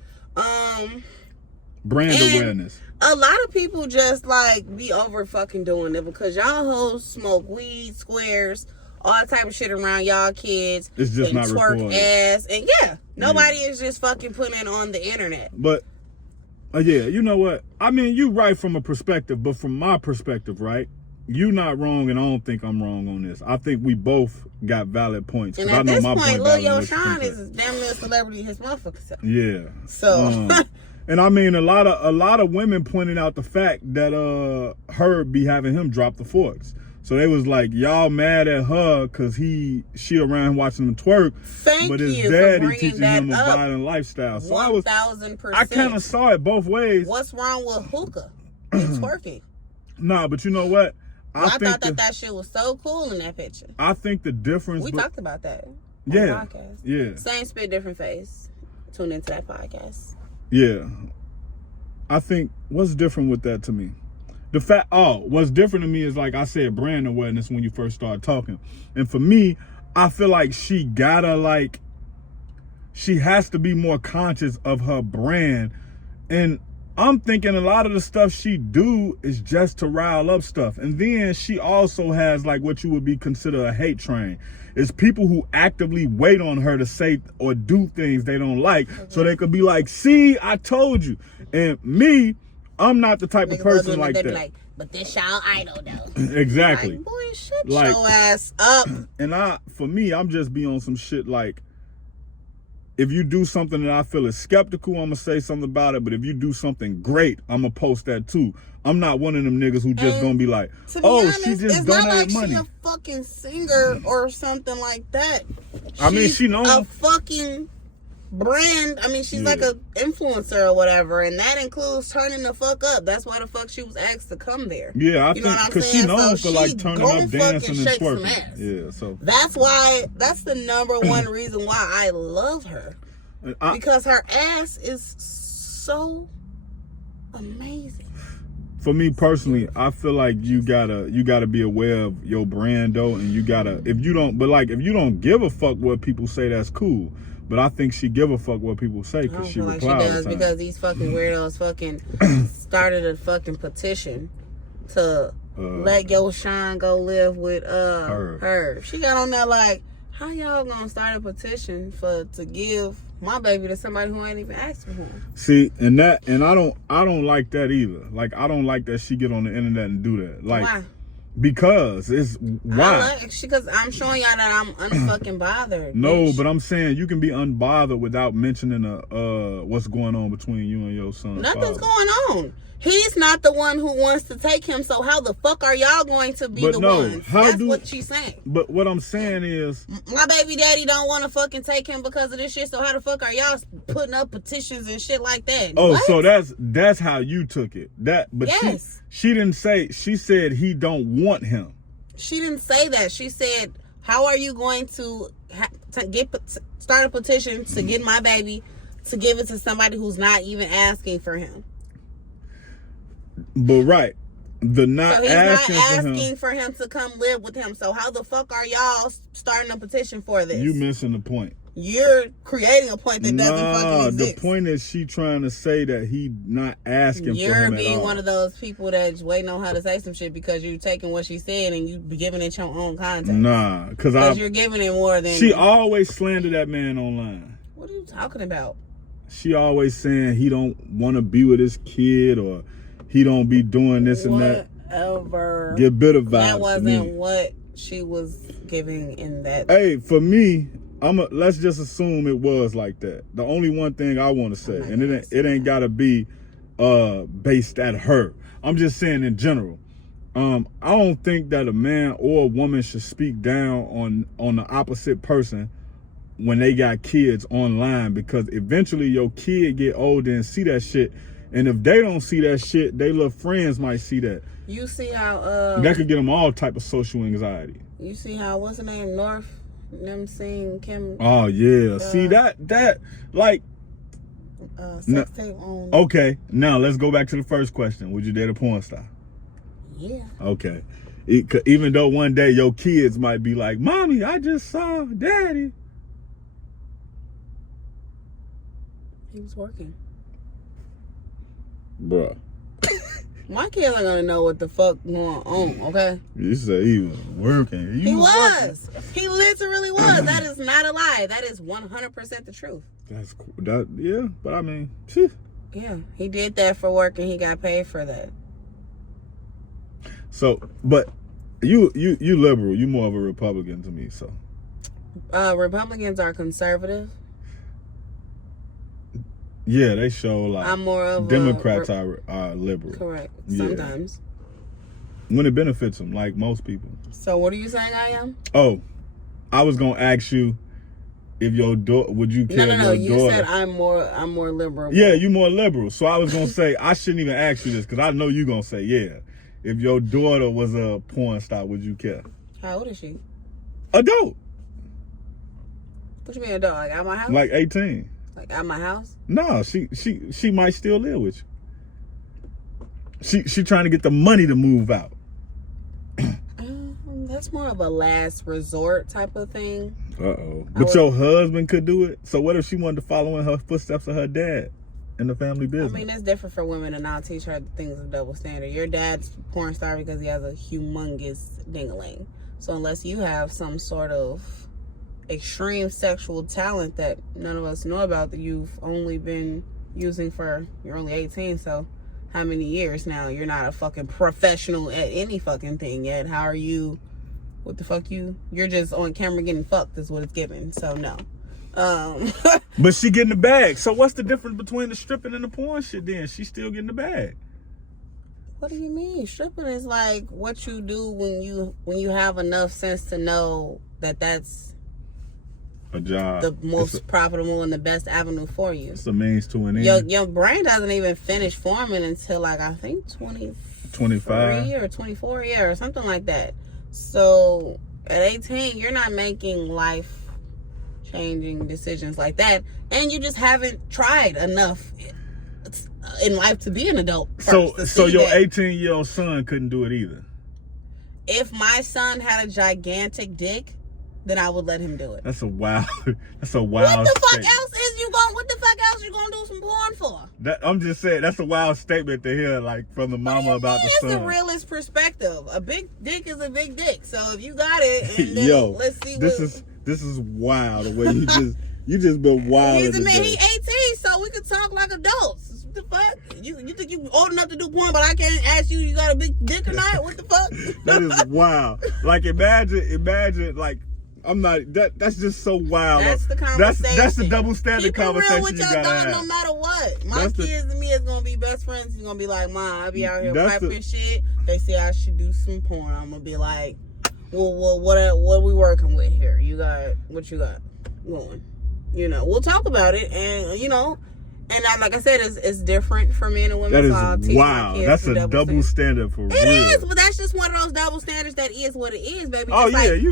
Brand awareness. A lot of people just, like, be over fucking doing it because y'all hoes smoke weed, squares, all type of shit around y'all kids. It's just not twerk recorded. ass. And, nobody is just fucking putting it on the internet. But, yeah, you know what? I mean, you right from a perspective, but from my perspective, right? You not wrong, and I don't think I'm wrong on this. I think we both got valid points. And at this point, Lil Yo Sean is damn near a celebrity his motherfucking self. Yeah. So, and I mean, a lot of women pointed out the fact that Herb be having him drop the forks. So they was like, y'all mad at her because she around watching him twerk. But his daddy teaching him a violent lifestyle. So 1,000%. I kind of saw it both ways. What's wrong with hookah and twerking? Nah, but you know what? I thought that shit was so cool in that picture. I think the difference. We talked about that. On the podcast. Yeah. Same spit, different face. Tune into that podcast. Yeah. I think what's different with that to me? What's different to me is, like I said, brand awareness when you first start talking. And for me, I feel like she has to be more conscious of her brand. And I'm thinking a lot of the stuff she do is just to rile up stuff. And then she also has like what you would be considered a hate train. It's people who actively wait on her to say or do things they don't like so they could be like, see, I told you. And me, I'm not the type of person like that. Like, but this y'all idol though. Exactly. Like, boy, shut your ass up. And for me, I'm just be on some shit like, if you do something that I feel is skeptical, I'm going to say something about it. But if you do something great, I'm going to post that too. I'm not one of them niggas who just going to be like, honest, she just donated money. It's not like she a fucking singer or something like that. I mean, she knows a fucking brand. I mean, she's like a influencer or whatever, and that includes turning the fuck up. That's why the fuck she was asked to come there. Yeah, I you know think because she knows for like turning up, dancing, and twerking. Yeah, so that's why. That's the number one reason why I love her, because her ass is so amazing. For me personally, I feel like you gotta be aware of your brand though, and you gotta if you don't give a fuck what people say, that's cool. But I think she give a fuck what people say because she replies. Like she does because these fucking weirdos fucking started a fucking petition to let your Sean go live with her. She got on there like, how y'all gonna start a petition to give my baby to somebody who ain't even asked for him? See, and I don't like that either. Like, I don't like that she get on the internet and do that. Like, why? Because it's why? Because I'm showing y'all that I'm unfucking bothered. No, bitch. but I'm saying you can be unbothered without mentioning what's going on between you and your son. Nothing's going on. He's not the one who wants to take him, so how the fuck are y'all going to be ones? That's what she's saying. But what I'm saying is, my baby daddy don't want to fucking take him because of this shit, so how the fuck are y'all putting up petitions and shit like that? Oh, what? So that's how you took it. Yes. She didn't say, she said he don't want him. She didn't say that. She said, how are you going to start a petition to get my baby to give it to somebody who's not even asking for him? But right, he's not asking for him to come live with him. So how the fuck are y'all starting a petition for this? You missing the point. You're creating a point that doesn't fucking exist. The point is she trying to say that he not asking for him You're being at all. one of those people that's waiting on her to say some shit because you're taking what she said and you giving it your own context. Nah, because you're giving it more than... She always slandered that man online. What are you talking about? She always saying he don't want to be with his kid or he don't be doing this and that. Whatever. Get bitter vibes. That wasn't what she was giving in that. Hey, for me, let's just assume it was like that. The only one thing I want to say, and it ain't gotta be based at her. I'm just saying in general. I don't think that a man or a woman should speak down on the opposite person when they got kids online, because eventually your kid get older and see that shit. And if they don't see that shit, they little friends might see that. You see how that could get them all type of social anxiety. You see how what's her name, North, them seeing Kim. Oh yeah, see that like sex tape on. Okay, now let's go back to the first question. Would you date a porn star? Yeah. Okay, even though one day your kids might be like, "Mommy, I just saw Daddy." He was working. Bruh. My kids are gonna know what the fuck going on, okay? You say he was working. He was. He literally was. That is not a lie. That is 100% the truth. That's cool. Yeah, but I mean, yeah, he did that for work and he got paid for that. So, but you liberal. You more of a Republican to me, so. Republicans are conservative. Yeah, they show like I'm more of Democrats are liberal. Correct. Sometimes. When it benefits them, like most people. So what are you saying I am? Oh, I was gonna ask you if your daughter, would you care? No. You said I'm more liberal. Yeah, you more liberal. So I was gonna say I shouldn't even ask you this because I know you gonna say yeah. If your daughter was a porn star, would you care? How old is she? Adult. What you mean adult? Like at my house? Like 18. Like at my house? No, she might still live with you. She trying to get the money to move out. That's more of a last resort type of thing. But your husband could do it. So what if she wanted to follow in her footsteps of her dad in the family business? I mean, it's different for women to not teach her things of double standard. Your dad's porn star because he has a humongous ding-a-ling. So unless you have some sort of extreme sexual talent that none of us know about, that you've only been using you're only 18, so how many years now? You're not a fucking professional at any fucking thing yet. How are you? What the fuck you're just on camera getting fucked is what it's giving. So no. But she getting the bag. So what's the difference between the stripping and the porn shit then? She's still getting the bag. What do you mean? Stripping is like what you do when you have enough sense to know that that's a job, the most profitable and the best avenue for you. It's a means to an end. Your brain doesn't even finish forming until like I think 25 or 24, yeah, or something like that. So at 18, you're not making life-changing decisions like that, and you just haven't tried enough in life to be an adult. So your 18-year-old son couldn't do it either. If my son had a gigantic dick, then I would let him do it. That's a wild. What the fuck else is you going? What the fuck else you gonna do some porn for? I'm just saying that's a wild statement to hear, like from the mama about the son. That's the realest perspective. A big dick is a big dick. So if you got it, and then yo, let's see. This is wild. The way you just been wild. He's a man. He 18, so we could talk like adults. What the fuck? You think you old enough to do porn, but I can't ask you got a big dick or not? What the fuck? That is wild. Like imagine like. I'm not. That's just so wild. That's the conversation. That's the double standard conversation with your you gotta have. No matter what. My kids and me is gonna be best friends. He's gonna be like, Mom, I be out here piping shit. They say I should do some porn. I'm gonna be like, well, what are we working with here? What you got going? We'll talk about it, and like I said, it's different for men and women. That is wow. That's a double standard for real. It is, but that's just one of those double standards that is what it is, baby.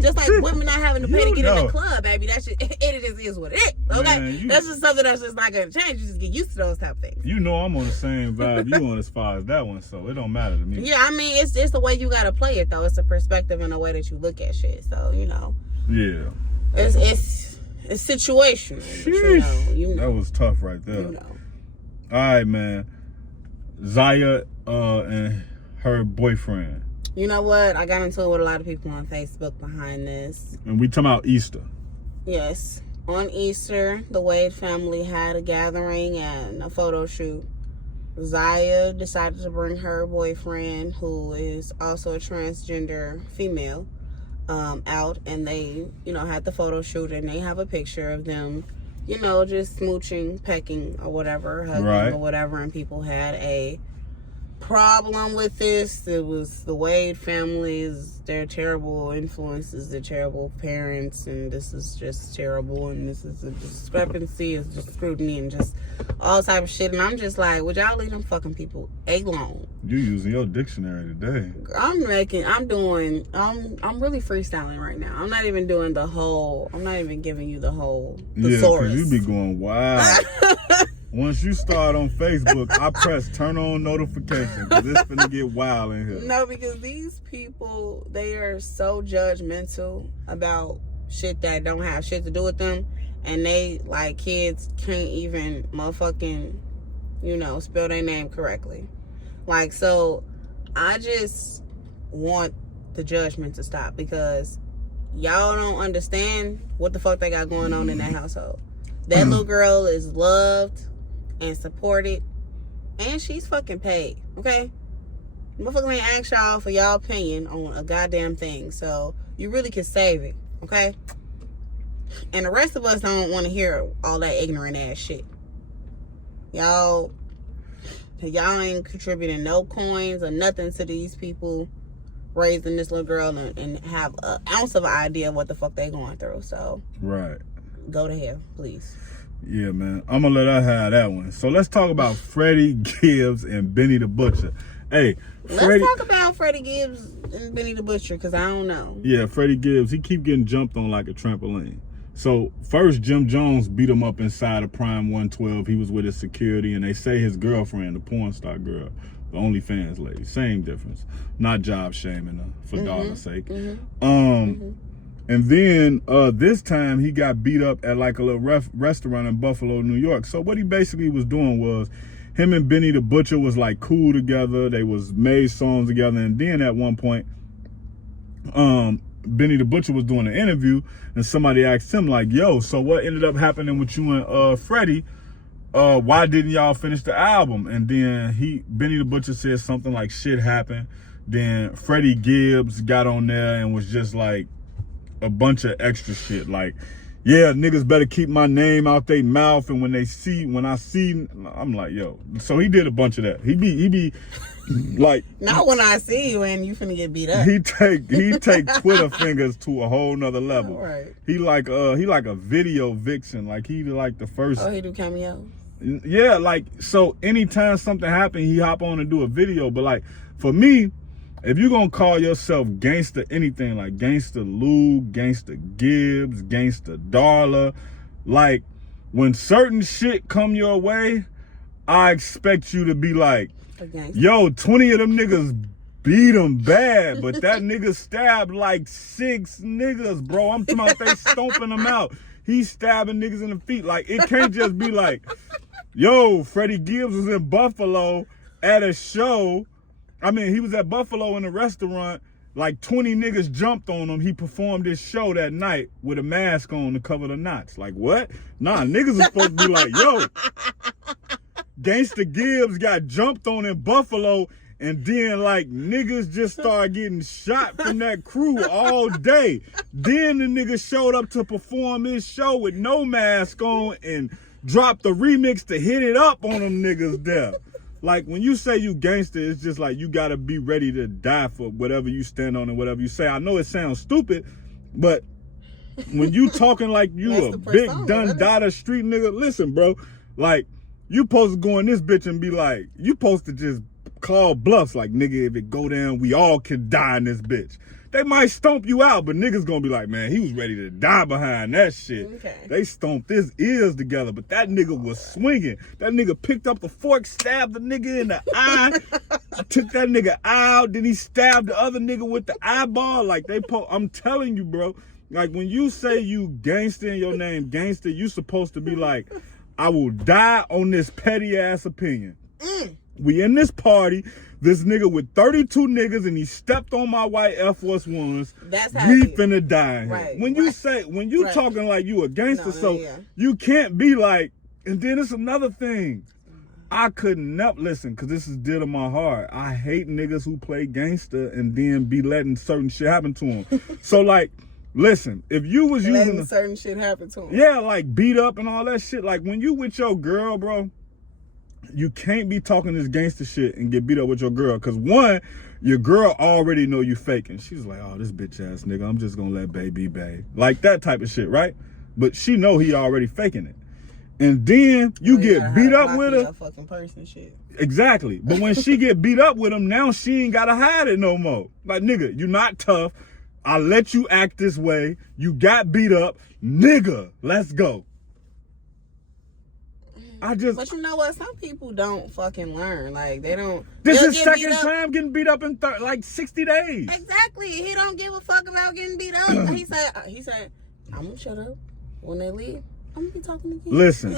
Just like women not having to pay to get in the club, baby. That shit, it just is what it is. Okay, man, that's just something that's just not gonna change. You just get used to those type of things. I'm on the same vibe you on as far as that one, so it don't matter to me. Yeah, I mean, it's the way you gotta play it though. It's a perspective and the way that you look at shit. So Yeah. It's situational. That was tough right there. All right, man. Zaya and her boyfriend. You know what? I got into it with a lot of people on Facebook behind this. And we talking about Easter. Yes. On Easter, the Wade family had a gathering and a photo shoot. Zaya decided to bring her boyfriend, who is also a transgender female, out. And they, had the photo shoot, and they have a picture of them just smooching, pecking, or whatever, hugging, or whatever, and people had a problem with this. It was the Wade families, they're terrible influences, they're terrible parents, and this is just terrible, and this is a discrepancy, it's just scrutiny, and just all type of shit, and I'm just like, would y'all leave them fucking people alone? You using your dictionary today. I'm really freestyling right now. I'm not even doing I'm not even giving you the thesaurus. Because you be going wild. Once you start on Facebook, I press turn on notifications because it's finna get wild in here. No, because these people, they are so judgmental about shit that don't have shit to do with them. And they, like, kids can't even motherfucking, spell their name correctly. Like, so I just want the judgment to stop because y'all don't understand what the fuck they got going on in that household. That little girl is loved and supported, and she's fucking paid, okay? Motherfuckers ain't ask y'all for y'all opinion on a goddamn thing, so you really can save it, okay? And the rest of us don't want to hear all that ignorant ass shit. Y'all ain't contributing no coins or nothing to these people raising this little girl and have an ounce of an idea of what the fuck they going through, so go to hell, please. Yeah, man. I'm going to let her have that one. So let's talk about Freddie Gibbs and Benny the Butcher. Hey, let's talk about Freddie Gibbs and Benny the Butcher, because I don't know. Yeah, Freddie Gibbs, he keep getting jumped on like a trampoline. So first, Jim Jones beat him up inside of Prime 112. He was with his security, and they say his girlfriend, the porn star girl, the OnlyFans lady, same difference. Not job shaming her, for God's sake. And then this time he got beat up at like a little restaurant in Buffalo, New York. So what he basically was doing was him and Benny the Butcher was like cool together. They was made songs together. And then at one point, Benny the Butcher was doing an interview and somebody asked him like, yo, so what ended up happening with you and Freddie? Why didn't y'all finish the album? And then Benny the Butcher said something like shit happened. Then Freddie Gibbs got on there and was just like, a bunch of extra shit. Like, yeah, niggas better keep my name out their mouth, and when I see, I'm like, yo. So he did a bunch of that. He be like, not when I see you and you finna get beat up. He take Twitter fingers to a whole nother level. Right. He like a video vixen. Like he like the first. Oh, he do cameos. Yeah, like so. Anytime something happen, he hop on and do a video. But like for me, if you gonna call yourself gangster anything, like Gangsta Lou, Gangsta Gibbs, Gangsta Darla, like when certain shit come your way, I expect you to be like, yo, 20 of them niggas beat him bad, but that nigga stabbed like 6 niggas, bro. I'm talking about they stomping him out. He's stabbing niggas in the feet. Like, it can't just be like, yo, Freddie Gibbs was in Buffalo at a show. I mean, he was at Buffalo in a restaurant. Like 20 niggas jumped on him. He performed his show that night with a mask on to cover the knots. Like, what? Nah, niggas are supposed to be like, yo, Gangsta Gibbs got jumped on in Buffalo, and then like niggas just started getting shot from that crew all day. Then the nigga showed up to perform his show with no mask on and dropped the remix to hit it up on them niggas there. Like when you say you gangster, it's just like you gotta be ready to die for whatever you stand on and whatever you say. I know it sounds stupid, but when you talking like you a big dun dada street nigga, listen, bro, like you supposed to go in this bitch and be like, you supposed to just call bluffs like, nigga, if it go down, we all can die in this bitch. They might stomp you out, but niggas gonna be like, man, he was ready to die behind that shit. Okay. They stomped his ears together, but that nigga was swinging. That nigga picked up the fork, stabbed the nigga in the eye, took that nigga out, then he stabbed the other nigga with the eyeball. Like I'm telling you, bro, like when you say you gangster in your name, gangster, you supposed to be like, I will die on this petty ass opinion. We in this party, this nigga with 32 niggas, and he stepped on my white Air Force Ones. That's how we finna die. Right. When you say, when you talking like you a gangster, yeah. you can't be like, and then it's another thing. I couldn't listen, cause this is dear to my heart. I hate niggas who play gangster and then be letting certain shit happen to them. So like, listen, if you was using certain shit happen to him. Yeah, like beat up and all that shit. Like when you with your girl, bro, you can't be talking this gangster shit and get beat up with your girl. Cause one, your girl already know you faking. She's like, oh, this bitch ass nigga, I'm just gonna let baby bae. Like that type of shit, right? But she know he already faking it. And then you get beat up with her. Fucking person shit. Exactly. But when she get beat up with him, now she ain't gotta hide it no more. Like, nigga, you not tough. I let you act this way. You got beat up. Nigga, let's go. But you know what? Some people don't fucking learn. Like, they don't. This is second time getting beat up in like 60 days. Exactly. He don't give a fuck about getting beat up. He said, I'm gonna shut up. When they leave, I'm gonna be talking to you. Listen,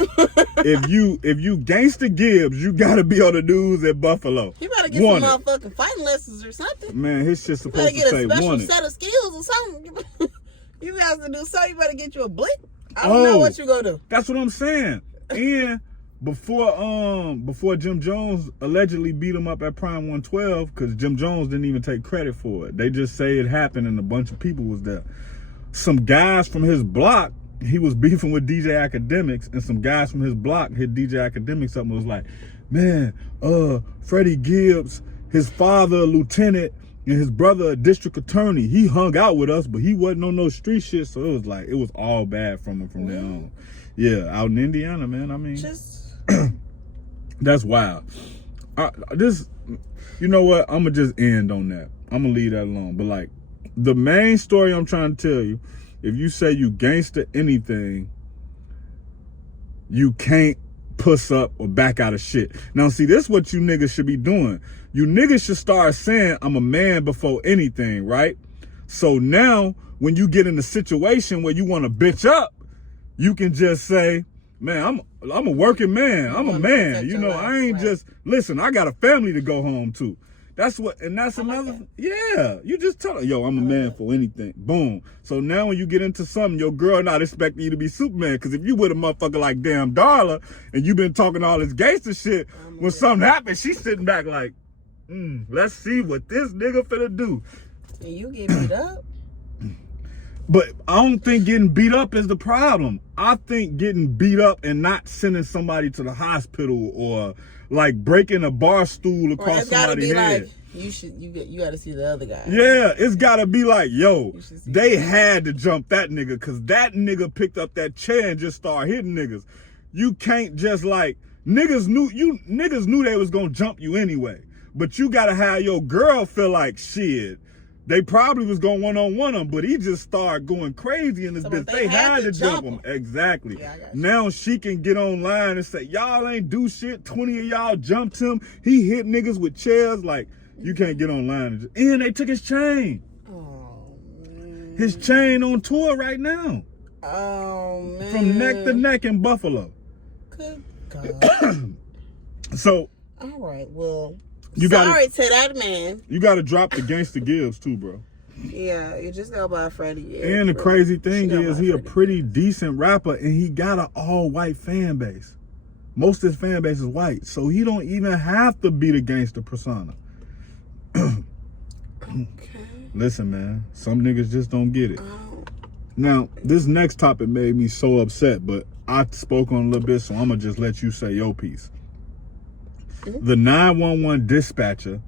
if you Gangsta Gibbs, you gotta be on the news at Buffalo. You better get some motherfucking fighting lessons or something. Man, his shit's supposed to say you better get a special wanted. set of skills or something. You guys to do something. You better get you a blick. I don't know what you gonna do. That's what I'm saying. And before Jim Jones allegedly beat him up at Prime 112, because Jim Jones didn't even take credit for it. They just say it happened and a bunch of people was there. Some guys from his block, he was beefing with DJ Academics, and some guys from his block hit DJ Academics up and was like, man, Freddie Gibbs, his father a lieutenant and his brother a district attorney. He hung out with us, but he wasn't on no street shit. So it was all bad from him from there on. Yeah, out in Indiana, man. I mean, that's wild. You know what? I'm gonna just end on that. I'm gonna leave that alone. But like, the main story I'm trying to tell you, if you say you gangster anything, you can't puss up or back out of shit. Now, see, this is what you niggas should be doing. You niggas should start saying, I'm a man before anything, right? So now, when you get in a situation where you want to bitch up, you can just say, man, I'm a working man. I'm a man. You know, I ain't just, listen, I got a family to go home to. That's what, and that's another, yeah, you just tell her, yo, I'm a man for anything. Boom. So now when you get into something, your girl not expecting you to be Superman. Because if you with a motherfucker like damn Darla, and you been talking all this gangster shit, when something happens, she's sitting back like, let's see what this nigga finna do. And you get beat up? But I don't think getting beat up is the problem. I think getting beat up and not sending somebody to the hospital or like breaking a bar stool across somebody's head. Like, you gotta see the other guy. Yeah, it's gotta be like, yo, they him. had to jump that nigga because that nigga picked up that chair and just started hitting niggas. You can't just like, niggas knew they was gonna jump you anyway. But you gotta have your girl feel like shit. They probably was going one-on-one him, but he just started going crazy in this bitch. They had to jump him. Exactly. Yeah, now she can get online and say, y'all ain't do shit. 20 of y'all jumped him. He hit niggas with chairs. Like, you can't get online. And they took his chain. Oh, man. His chain on tour right now. Oh, man. From neck to neck in Buffalo. Good God. So. All right, well. Sorry to that man. You got to drop the Gangsta Gibbs too, bro. Yeah, you just got by Freddie. Yeah, and the crazy thing is, he a pretty decent rapper, and he got an all-white fan base. Most of his fan base is white, so he don't even have to be the gangster persona. Okay. Listen, man, some niggas just don't get it. Now, this next topic made me so upset, but I spoke on a little bit, so I'm gonna just let you say your piece. The 911 dispatcher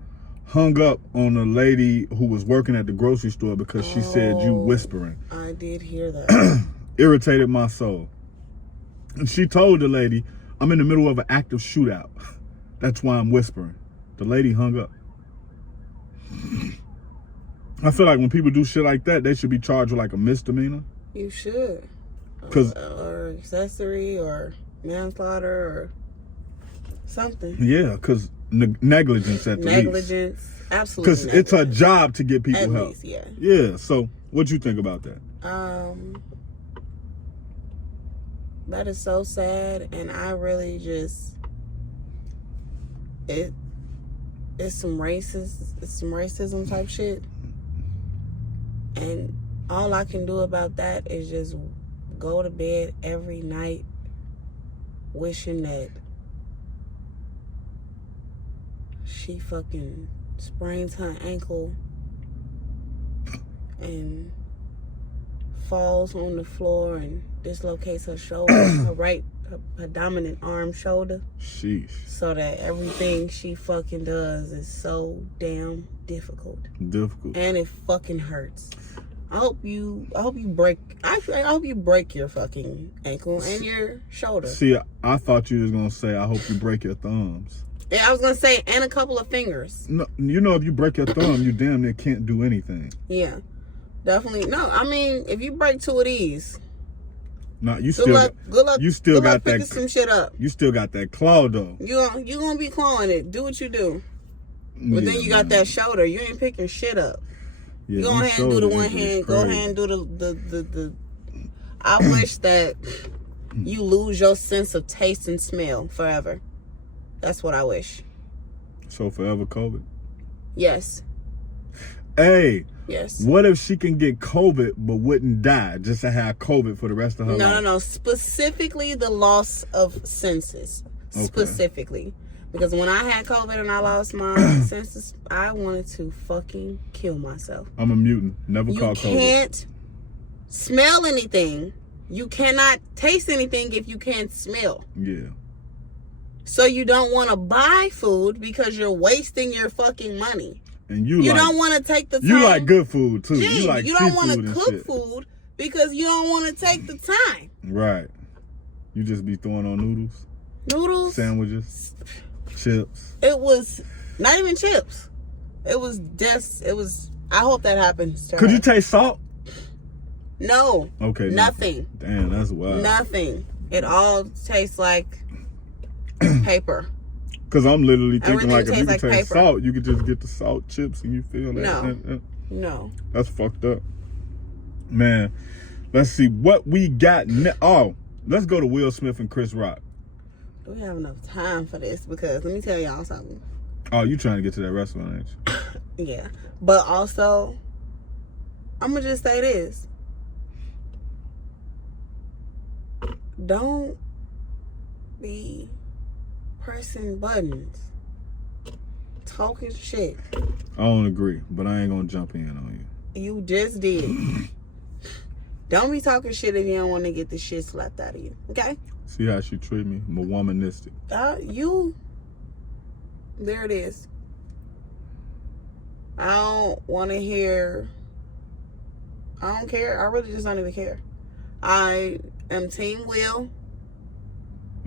hung up on a lady who was working at the grocery store because she said you whispering. I did hear that. Irritated my soul. And she told the lady, I'm in the middle of an active shootout. That's why I'm whispering. The lady hung up. I feel like when people do shit like that, they should be charged with like a misdemeanor. You should. Or accessory or manslaughter or something. Yeah, because negligence at the least. Negligence, absolutely. Because it's a job to get people help. Least, yeah. Yeah. So, what you think about that? That is so sad, and I really just it's some racism type shit, and all I can do about that is just go to bed every night wishing that she fucking sprains her ankle and falls on the floor and dislocates her shoulder, her dominant arm shoulder. Sheesh. So that everything she fucking does is so damn difficult. And it fucking hurts. I hope you break your fucking ankle and your shoulder. See, I thought you was gonna say I hope you break your thumbs. Yeah, I was gonna say, and a couple of fingers. No, you know, if you break your thumb, you damn near can't do anything. Yeah, definitely. No, I mean, if you break two of these, no, you good luck. You still got that. Picking some shit up. You still got that claw though. You gonna be clawing it. Do what you do. But then you got that shoulder. You ain't picking shit up. Yeah, you go ahead and do the one hand. Go ahead and do the. I wish that you lose your sense of taste and smell forever. That's what I wish. So forever COVID? Yes. Hey. Yes. What if she can get COVID but wouldn't die just to have COVID for the rest of her life? No. Specifically the loss of senses. Okay. Specifically. Because when I had COVID and I lost my senses, I wanted to fucking kill myself. I'm a mutant. Never caught COVID. You can't smell anything. You cannot taste anything if you can't smell. Yeah. So you don't want to buy food because you're wasting your fucking money. And you don't want to take the time. You like good food too. You don't want to cook food because you don't want to take the time. Right. You just be throwing on noodles, sandwiches, chips. It was not even chips. It was I hope that happens to her. Could you taste salt? No. Okay. Nothing. Damn, that's wild. Nothing. It all tastes like paper. Because I'm literally thinking like if you could taste salt, you could just get the salt chips and you feel that. No. That's fucked up. Man, let's see what we got. Let's go to Will Smith and Chris Rock. Do we have enough time for this? Because let me tell y'all something. Oh, you trying to get to that restaurant, ain't you? Yeah. But also, I'm going to just say this. Don't be pressing buttons, talking shit. I don't agree, but I ain't gonna jump in on you. You just did. Don't be talking shit if you don't want to get the shit slapped out of you. Okay? See how she treat me? I'm a womanistic. There it is. I don't want to hear. I don't care. I really just don't even care. I am Team Will.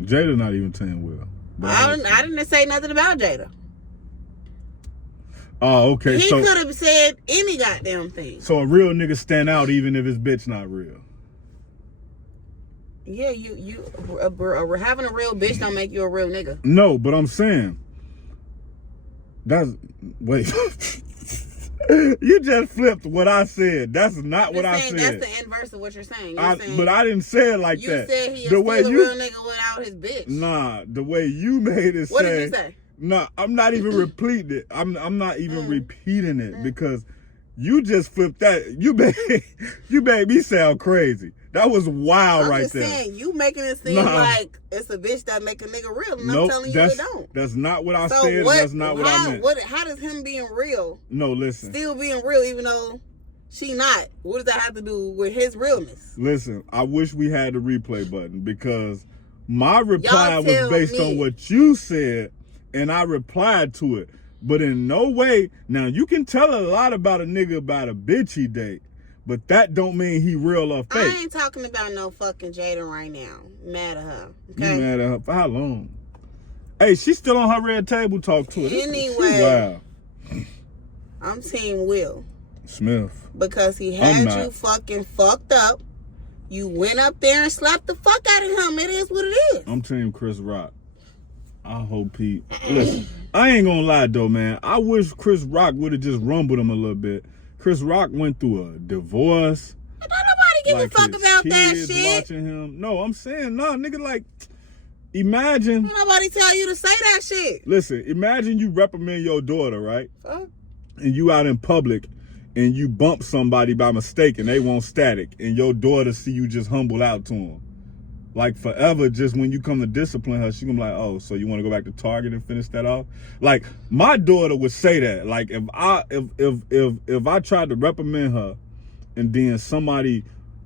Jada not even Team Will. I didn't say nothing about Jada. Oh, okay. He could have said any goddamn thing. So a real nigga stand out even if his bitch not real. Yeah, having a real bitch don't make you a real nigga. No, but I'm saying wait. You just flipped what I said. That's not what I said. That's the inverse of what you're saying. But I didn't say it like that. You said he is still a real nigga without his bitch. Nah, the way you made it. What did you say? Nah, I'm not even repeating it. I'm not even repeating it because you just flipped that. You made me sound crazy. That was wild I'm right just there. Saying, you making it seem like it's a bitch that make a nigga real, and I'm telling you it don't. That's not what I said. That's not what I meant. How does him being real? No, listen. Still being real, even though she not. What does that have to do with his realness? Listen, I wish we had the replay button because my reply was based on what you said, and I replied to it. But in no way, now you can tell a lot about a nigga about a bitch he date. But that don't mean he real or fake. I ain't talking about no fucking Jada right now. Mad at her. Okay? You mad at her? For how long? Hey, she's still on her red table talk to it. Anyway. Wow. I'm Team Will Smith. Because he had you fucking fucked up. You went up there and slapped the fuck out of him. It is what it is. I'm Team Chris Rock. I hope he... Listen, I ain't gonna lie though, man. I wish Chris Rock would have just rumbled him a little bit. Chris Rock went through a divorce. Don't nobody give a fuck about that shit. Watching him. No, I'm saying, no, nigga, like, imagine. Don't nobody tell you to say that shit. Listen, imagine you reprimand your daughter, right? Fuck. And you out in public and you bump somebody by mistake and they want static and your daughter see you just humble out to them. Like forever, just when you come to discipline her, she gonna be like, oh, so you want to go back to Target and finish that off? Like my daughter would say that. Like if I tried to reprimand her, and then somebody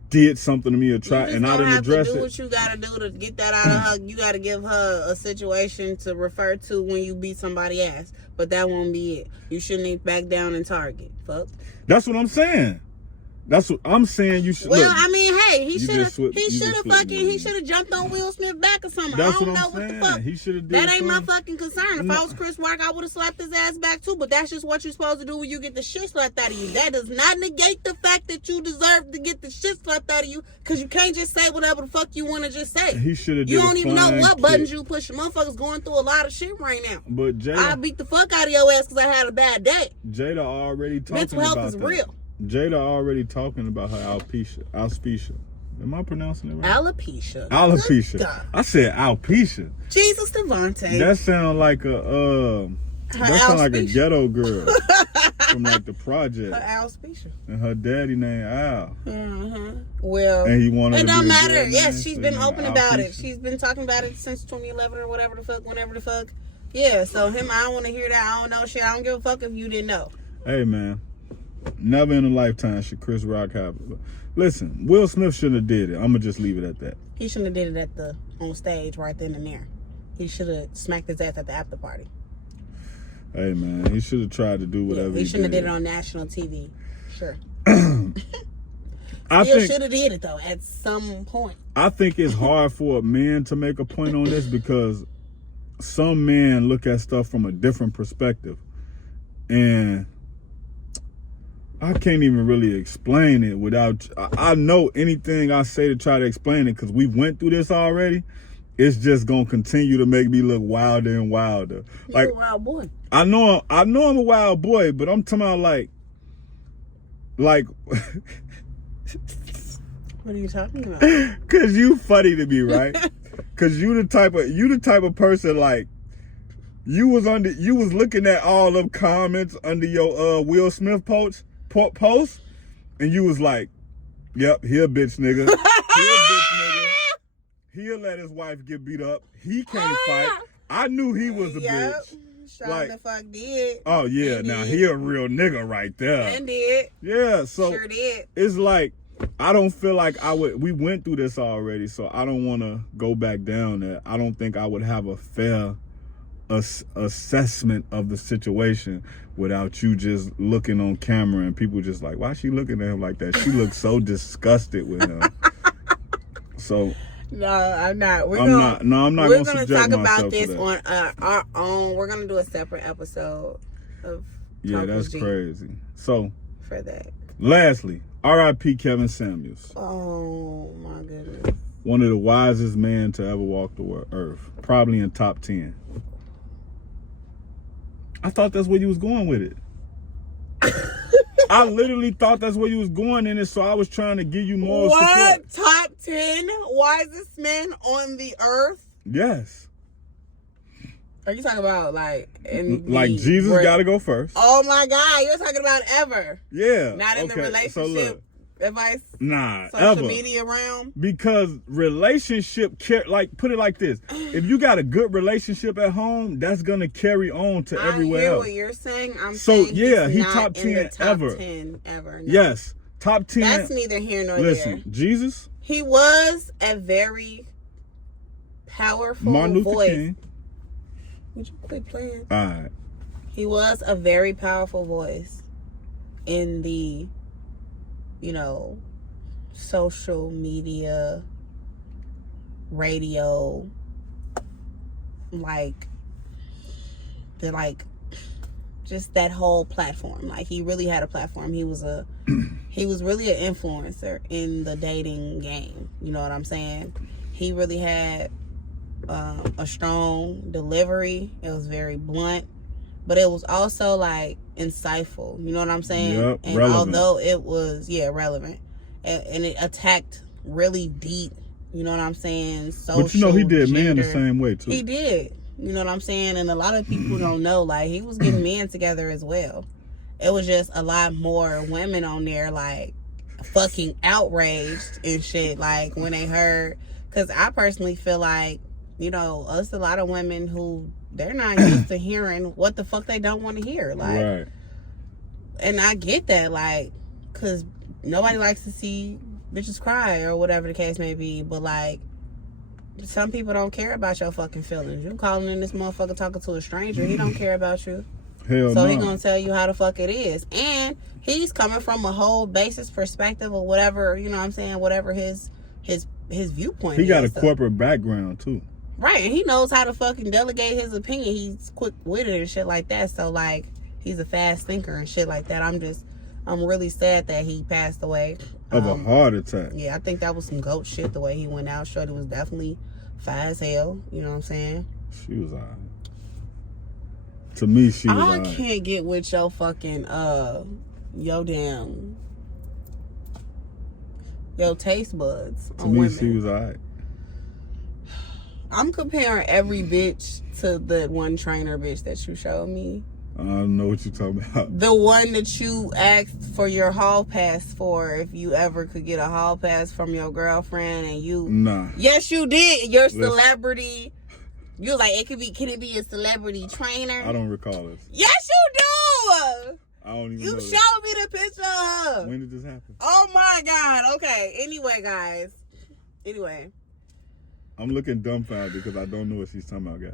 did something to me or try, and I didn't address it. You just do what you gotta do to get that out of her. You gotta give her a situation to refer to when you beat somebody ass. But that won't be it. You shouldn't even back down in Target. Fuck. That's what I'm saying. That's what I'm saying. You should. Well, look, I mean, hey, he should have jumped on Will Smith back or something. That's I don't what know I'm what saying. the fuck. He should have. That ain't my fucking concern. If I was Chris Rock, I would have slapped his ass back too. But that's just what you're supposed to do when you get the shit slapped out of you. That does not negate the fact that you deserve to get the shit slapped out of you, because you can't just say whatever the fuck you want to just say. He should have. You don't even know what buttons you push. Motherfuckers going through a lot of shit right now. But Jada, I beat the fuck out of your ass because I had a bad day. Jada already talking Mental health about is that. real. Jada already talking about her alopecia. Am I pronouncing it right? Alopecia. Alopecia. I said alopecia. Jesus Devontae. That sound like a ghetto girl from like the project. Her alopecia. And her daddy named Al. Mm-hmm. Well, and he wanted. It to don't be matter. Yes, she's been open about alopecia. it. She's been talking about it since 2011 or whatever the fuck, whenever the fuck. Yeah. So I don't want to hear that. I don't know shit. I don't give a fuck if you didn't know. Hey man. Never in a lifetime should Chris Rock have it. Listen, Will Smith shouldn't have did it. I'm gonna just leave it at that. He shouldn't have did it on stage right then and there. He should have smacked his ass at the after party. Hey man, he should have tried to do whatever. He shouldn't have did it on national TV. Sure. I should have did it though at some point. I think it's hard for a man to make a point on this because some men look at stuff from a different perspective, and I can't even really explain it without. I know anything I say to try to explain it because we went through this already. It's just gonna continue to make me look wilder and wilder. You're a wild boy. I know I'm a wild boy, but I'm talking about like. What are you talking about? Cause you funny to me, right? Cause you the type of person like. You was looking at all them comments under your Will Smith post, and you was like, "Yep, he a bitch nigga. He a bitch nigga. He'll let his wife get beat up. He can't fight." I knew he was a bitch. Like, the fuck did. Oh yeah, now he a real nigga right there. And did. Yeah, so sure did. It's like I don't feel like I would. We went through this already, so I don't want to go back down there. I don't think I would have a fair assessment of the situation without you just looking on camera and people just like, why is she looking at him like that? She looks so disgusted with him. So no, I'm not. I'm not We're gonna talk about myself this to on our own. We're gonna do a separate episode of yeah, that's crazy. So for that. Lastly, R.I.P. Kevin Samuels. Oh my goodness. One of the wisest men to ever walk the earth. Probably in top 10. I thought that's where you was going with it. I literally thought that's where you was going in it, so I was trying to give you more support. Top 10 wisest men on the earth? Yes. Are you talking about like Jesus got to go first? Oh my God, you're talking about ever? Yeah. Not in the relationship advice? Nah, social ever. Media realm? Because relationship, like put it like this: if you got a good relationship at home, that's gonna carry on to everywhere I hear else. what you're saying. He top 10 ever. Top 10 ever. No. Yes, top 10. That's neither here nor there. Listen, Jesus. He was a very powerful Martin Luther voice. King. Would you quit playing? All right. He was a very powerful voice in the, social media, radio, just that whole platform. Like, he really had a platform. He was really an influencer in the dating game. You know what I'm saying? He really had a strong delivery. It was very blunt, but it was also like insightful. You know what I'm saying? Yep, and relevant. Although it was relevant, and it attacked really deep. You know what I'm saying? Social, but he did gender. men the same way too. He did. You know what I'm saying? And a lot of people don't know. Like, he was getting men together as well. It was just a lot more women on there, like, fucking outraged and shit. Like, when they heard, because I personally feel like, us, a lot of women who they're not used to hearing what the fuck they don't want to hear. Like, right. And I get that, like, because nobody likes to see bitches cry or whatever the case may be. But, like, some people don't care about your fucking feelings. You calling in this motherfucker talking to a stranger, he don't care about you. Hell so no. He gonna tell you how the fuck it is. And he's coming from a whole basis perspective or whatever, you know what I'm saying, whatever his viewpoint is. He got a corporate background too. Right, and he knows how to fucking delegate his opinion. He's quick-witted and shit like that. So, like, he's a fast thinker and shit like that. I'm really sad that he passed away. Of a heart attack. Yeah, I think that was some goat shit the way he went out. Shorty was definitely fine as hell. You know what I'm saying? She was alright. To me, she was alright. I can't get with your fucking, your taste buds to on me, women. she was alright. I'm comparing every bitch to the one trainer bitch that you showed me. I don't know what you're talking about. The one that you asked for your hall pass for, if you ever could get a hall pass from your girlfriend, and you... Nah. Yes, you did. Your celebrity... You was like, can it be a celebrity trainer? I don't recall this. Yes, you do! I don't even know. You showed me the picture of her. When did this happen? Oh my God. Okay. Anyway, guys. I'm looking dumbfounded because I don't know what she's talking about, guys.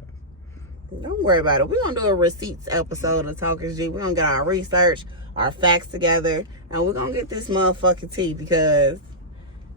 Don't worry about it. We're going to do a receipts episode of Talkers G. We're going to get our research, our facts together, and we're going to get this motherfucking tea because,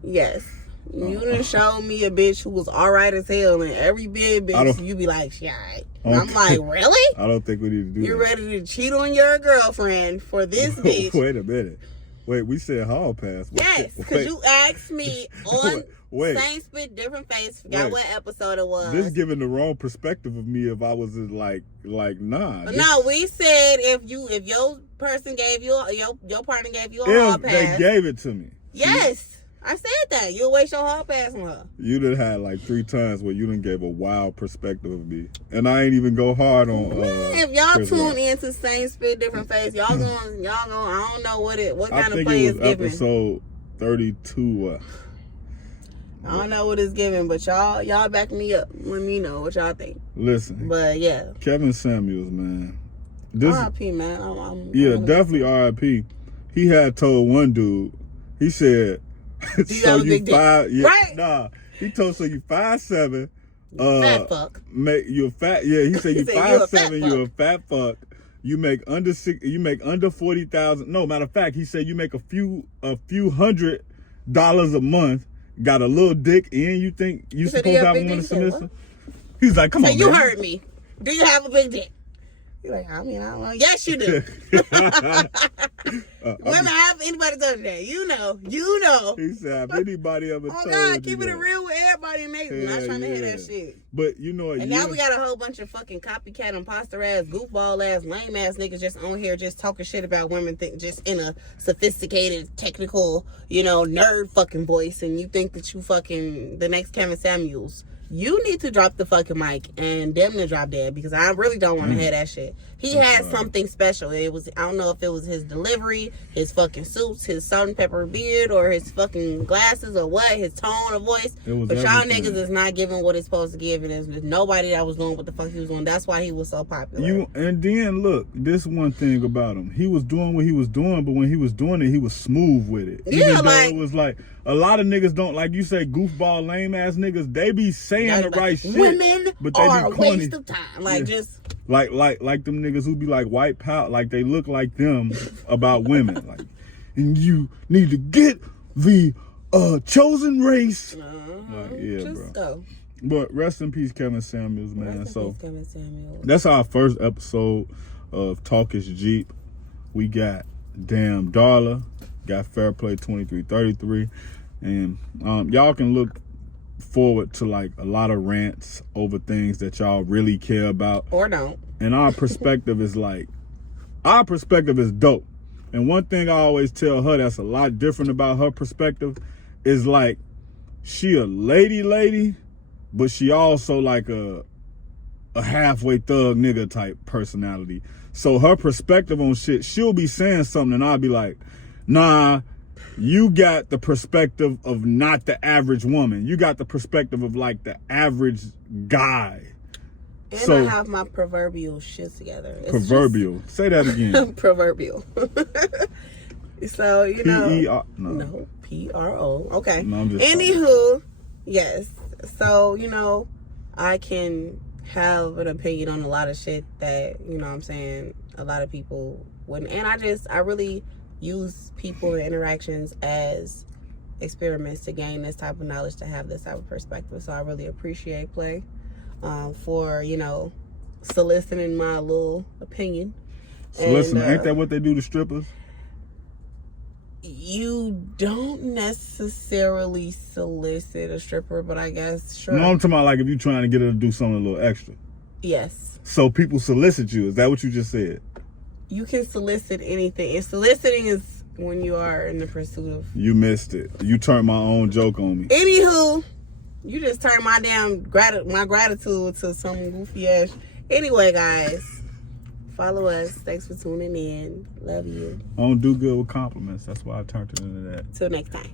yes, you done showed me a bitch who was all right as hell, and every big bitch, you be like, she all right. And I'm like, really? I don't think we need to do that. You're ready to cheat on your girlfriend for this bitch. Wait a minute. Wait, we said hall pass. Yes, because you asked me on Same Spit Different Face. Forgot what episode it was. This giving the wrong perspective of me if I was like nah. No, we said if your person gave you your partner gave you a hall pass. They gave it to me. Yes. I said that. You'll waste your hall pass on her. You done had like 3 times where you done gave a wild perspective of me. And I ain't even go hard on if y'all tune into Same Spit Different Face, y'all gonna I don't know what kind of play it's giving. Episode 32. I don't know what it's giving, but y'all back me up. Let me know what y'all think. Listen. But yeah. Kevin Samuels, man. R.I.P. man. Definitely R.I.P. He had told one dude, he said, Do you have a big dick? Yeah, right? Nah, he told so you 5'7". Fat fuck. You're fat. Yeah, he said you 5'7". You're a fat fuck. You make under $40,000. No, matter of fact, he said you make a few $100 a month. Got a little dick, and you think you supposed to have a woman to submissive? He's like, come on, you man. heard me. Do you have a big dick? You're like, I mean, I don't know. Yes, you do. Women have anybody told you that? You know. He said, have anybody ever told you God, keep that? it real with everybody, mate. I'm not trying to hear that shit. But you know what? And now we got a whole bunch of fucking copycat, imposter ass, goofball ass, lame ass niggas just on here just talking shit about women, just in a sophisticated, technical, nerd fucking voice. And you think that you fucking the next Kevin Samuels. You need to drop the fucking mic and them to drop dead, because I really don't want to hear that shit. He had something special. I don't know if it was his delivery, his fucking suits, his salt and pepper beard, or his fucking glasses, or what, his tone of voice. But y'all niggas is not giving what it's supposed to give, and there's nobody that was doing what the fuck he was doing. That's why he was so popular. And then look, this one thing about him. He was doing what he was doing, but when he was doing it, he was smooth with it. Even though it was like a lot of niggas don't, like you say, goofball, lame ass niggas. They be saying the right shit. Women but they are be a waste of time. Like just like them niggas who be like white power, like they look like them about women. Like, and you need to get the chosen race. Just go. But rest in peace, Kevin Samuels, man. Rest in peace, Kevin Samuels. That's our first episode of Talk is Jeep. We got Damn Darla, got Fairplay 2333, and y'all can look forward to like a lot of rants over things that y'all really care about or don't. And our perspective is dope. And one thing I always tell her that's a lot different about her perspective is like she a lady, but she also like a halfway thug nigga type personality. So her perspective on shit, she'll be saying something and I'll be like, nah, you got the perspective of not the average woman. You got the perspective of like the average guy. And I have my proverbial shit together. Proverbial. Say that again. Proverbial. So, P-E-R. No, P-R-O. Okay. No, I'm just Anywho, yes. So, I can have an opinion on a lot of shit that, I'm saying, a lot of people wouldn't. And I really use people and interactions as experiments to gain this type of knowledge, to have this type of perspective. So I really appreciate Play for, soliciting my little opinion. Listen, ain't that what they do to strippers? You don't necessarily solicit a stripper, but I guess sure. No, I'm talking about like if you're trying to get her to do something a little extra. Yes. So people solicit you. Is that what you just said? You can solicit anything. And soliciting is when you are in the pursuit of... You missed it. You turned my own joke on me. Anywho, you just turned my damn gratitude to some goofy ass. Anyway, guys, follow us. Thanks for tuning in. Love you. I don't do good with compliments. That's why I turned it into that. Till next time.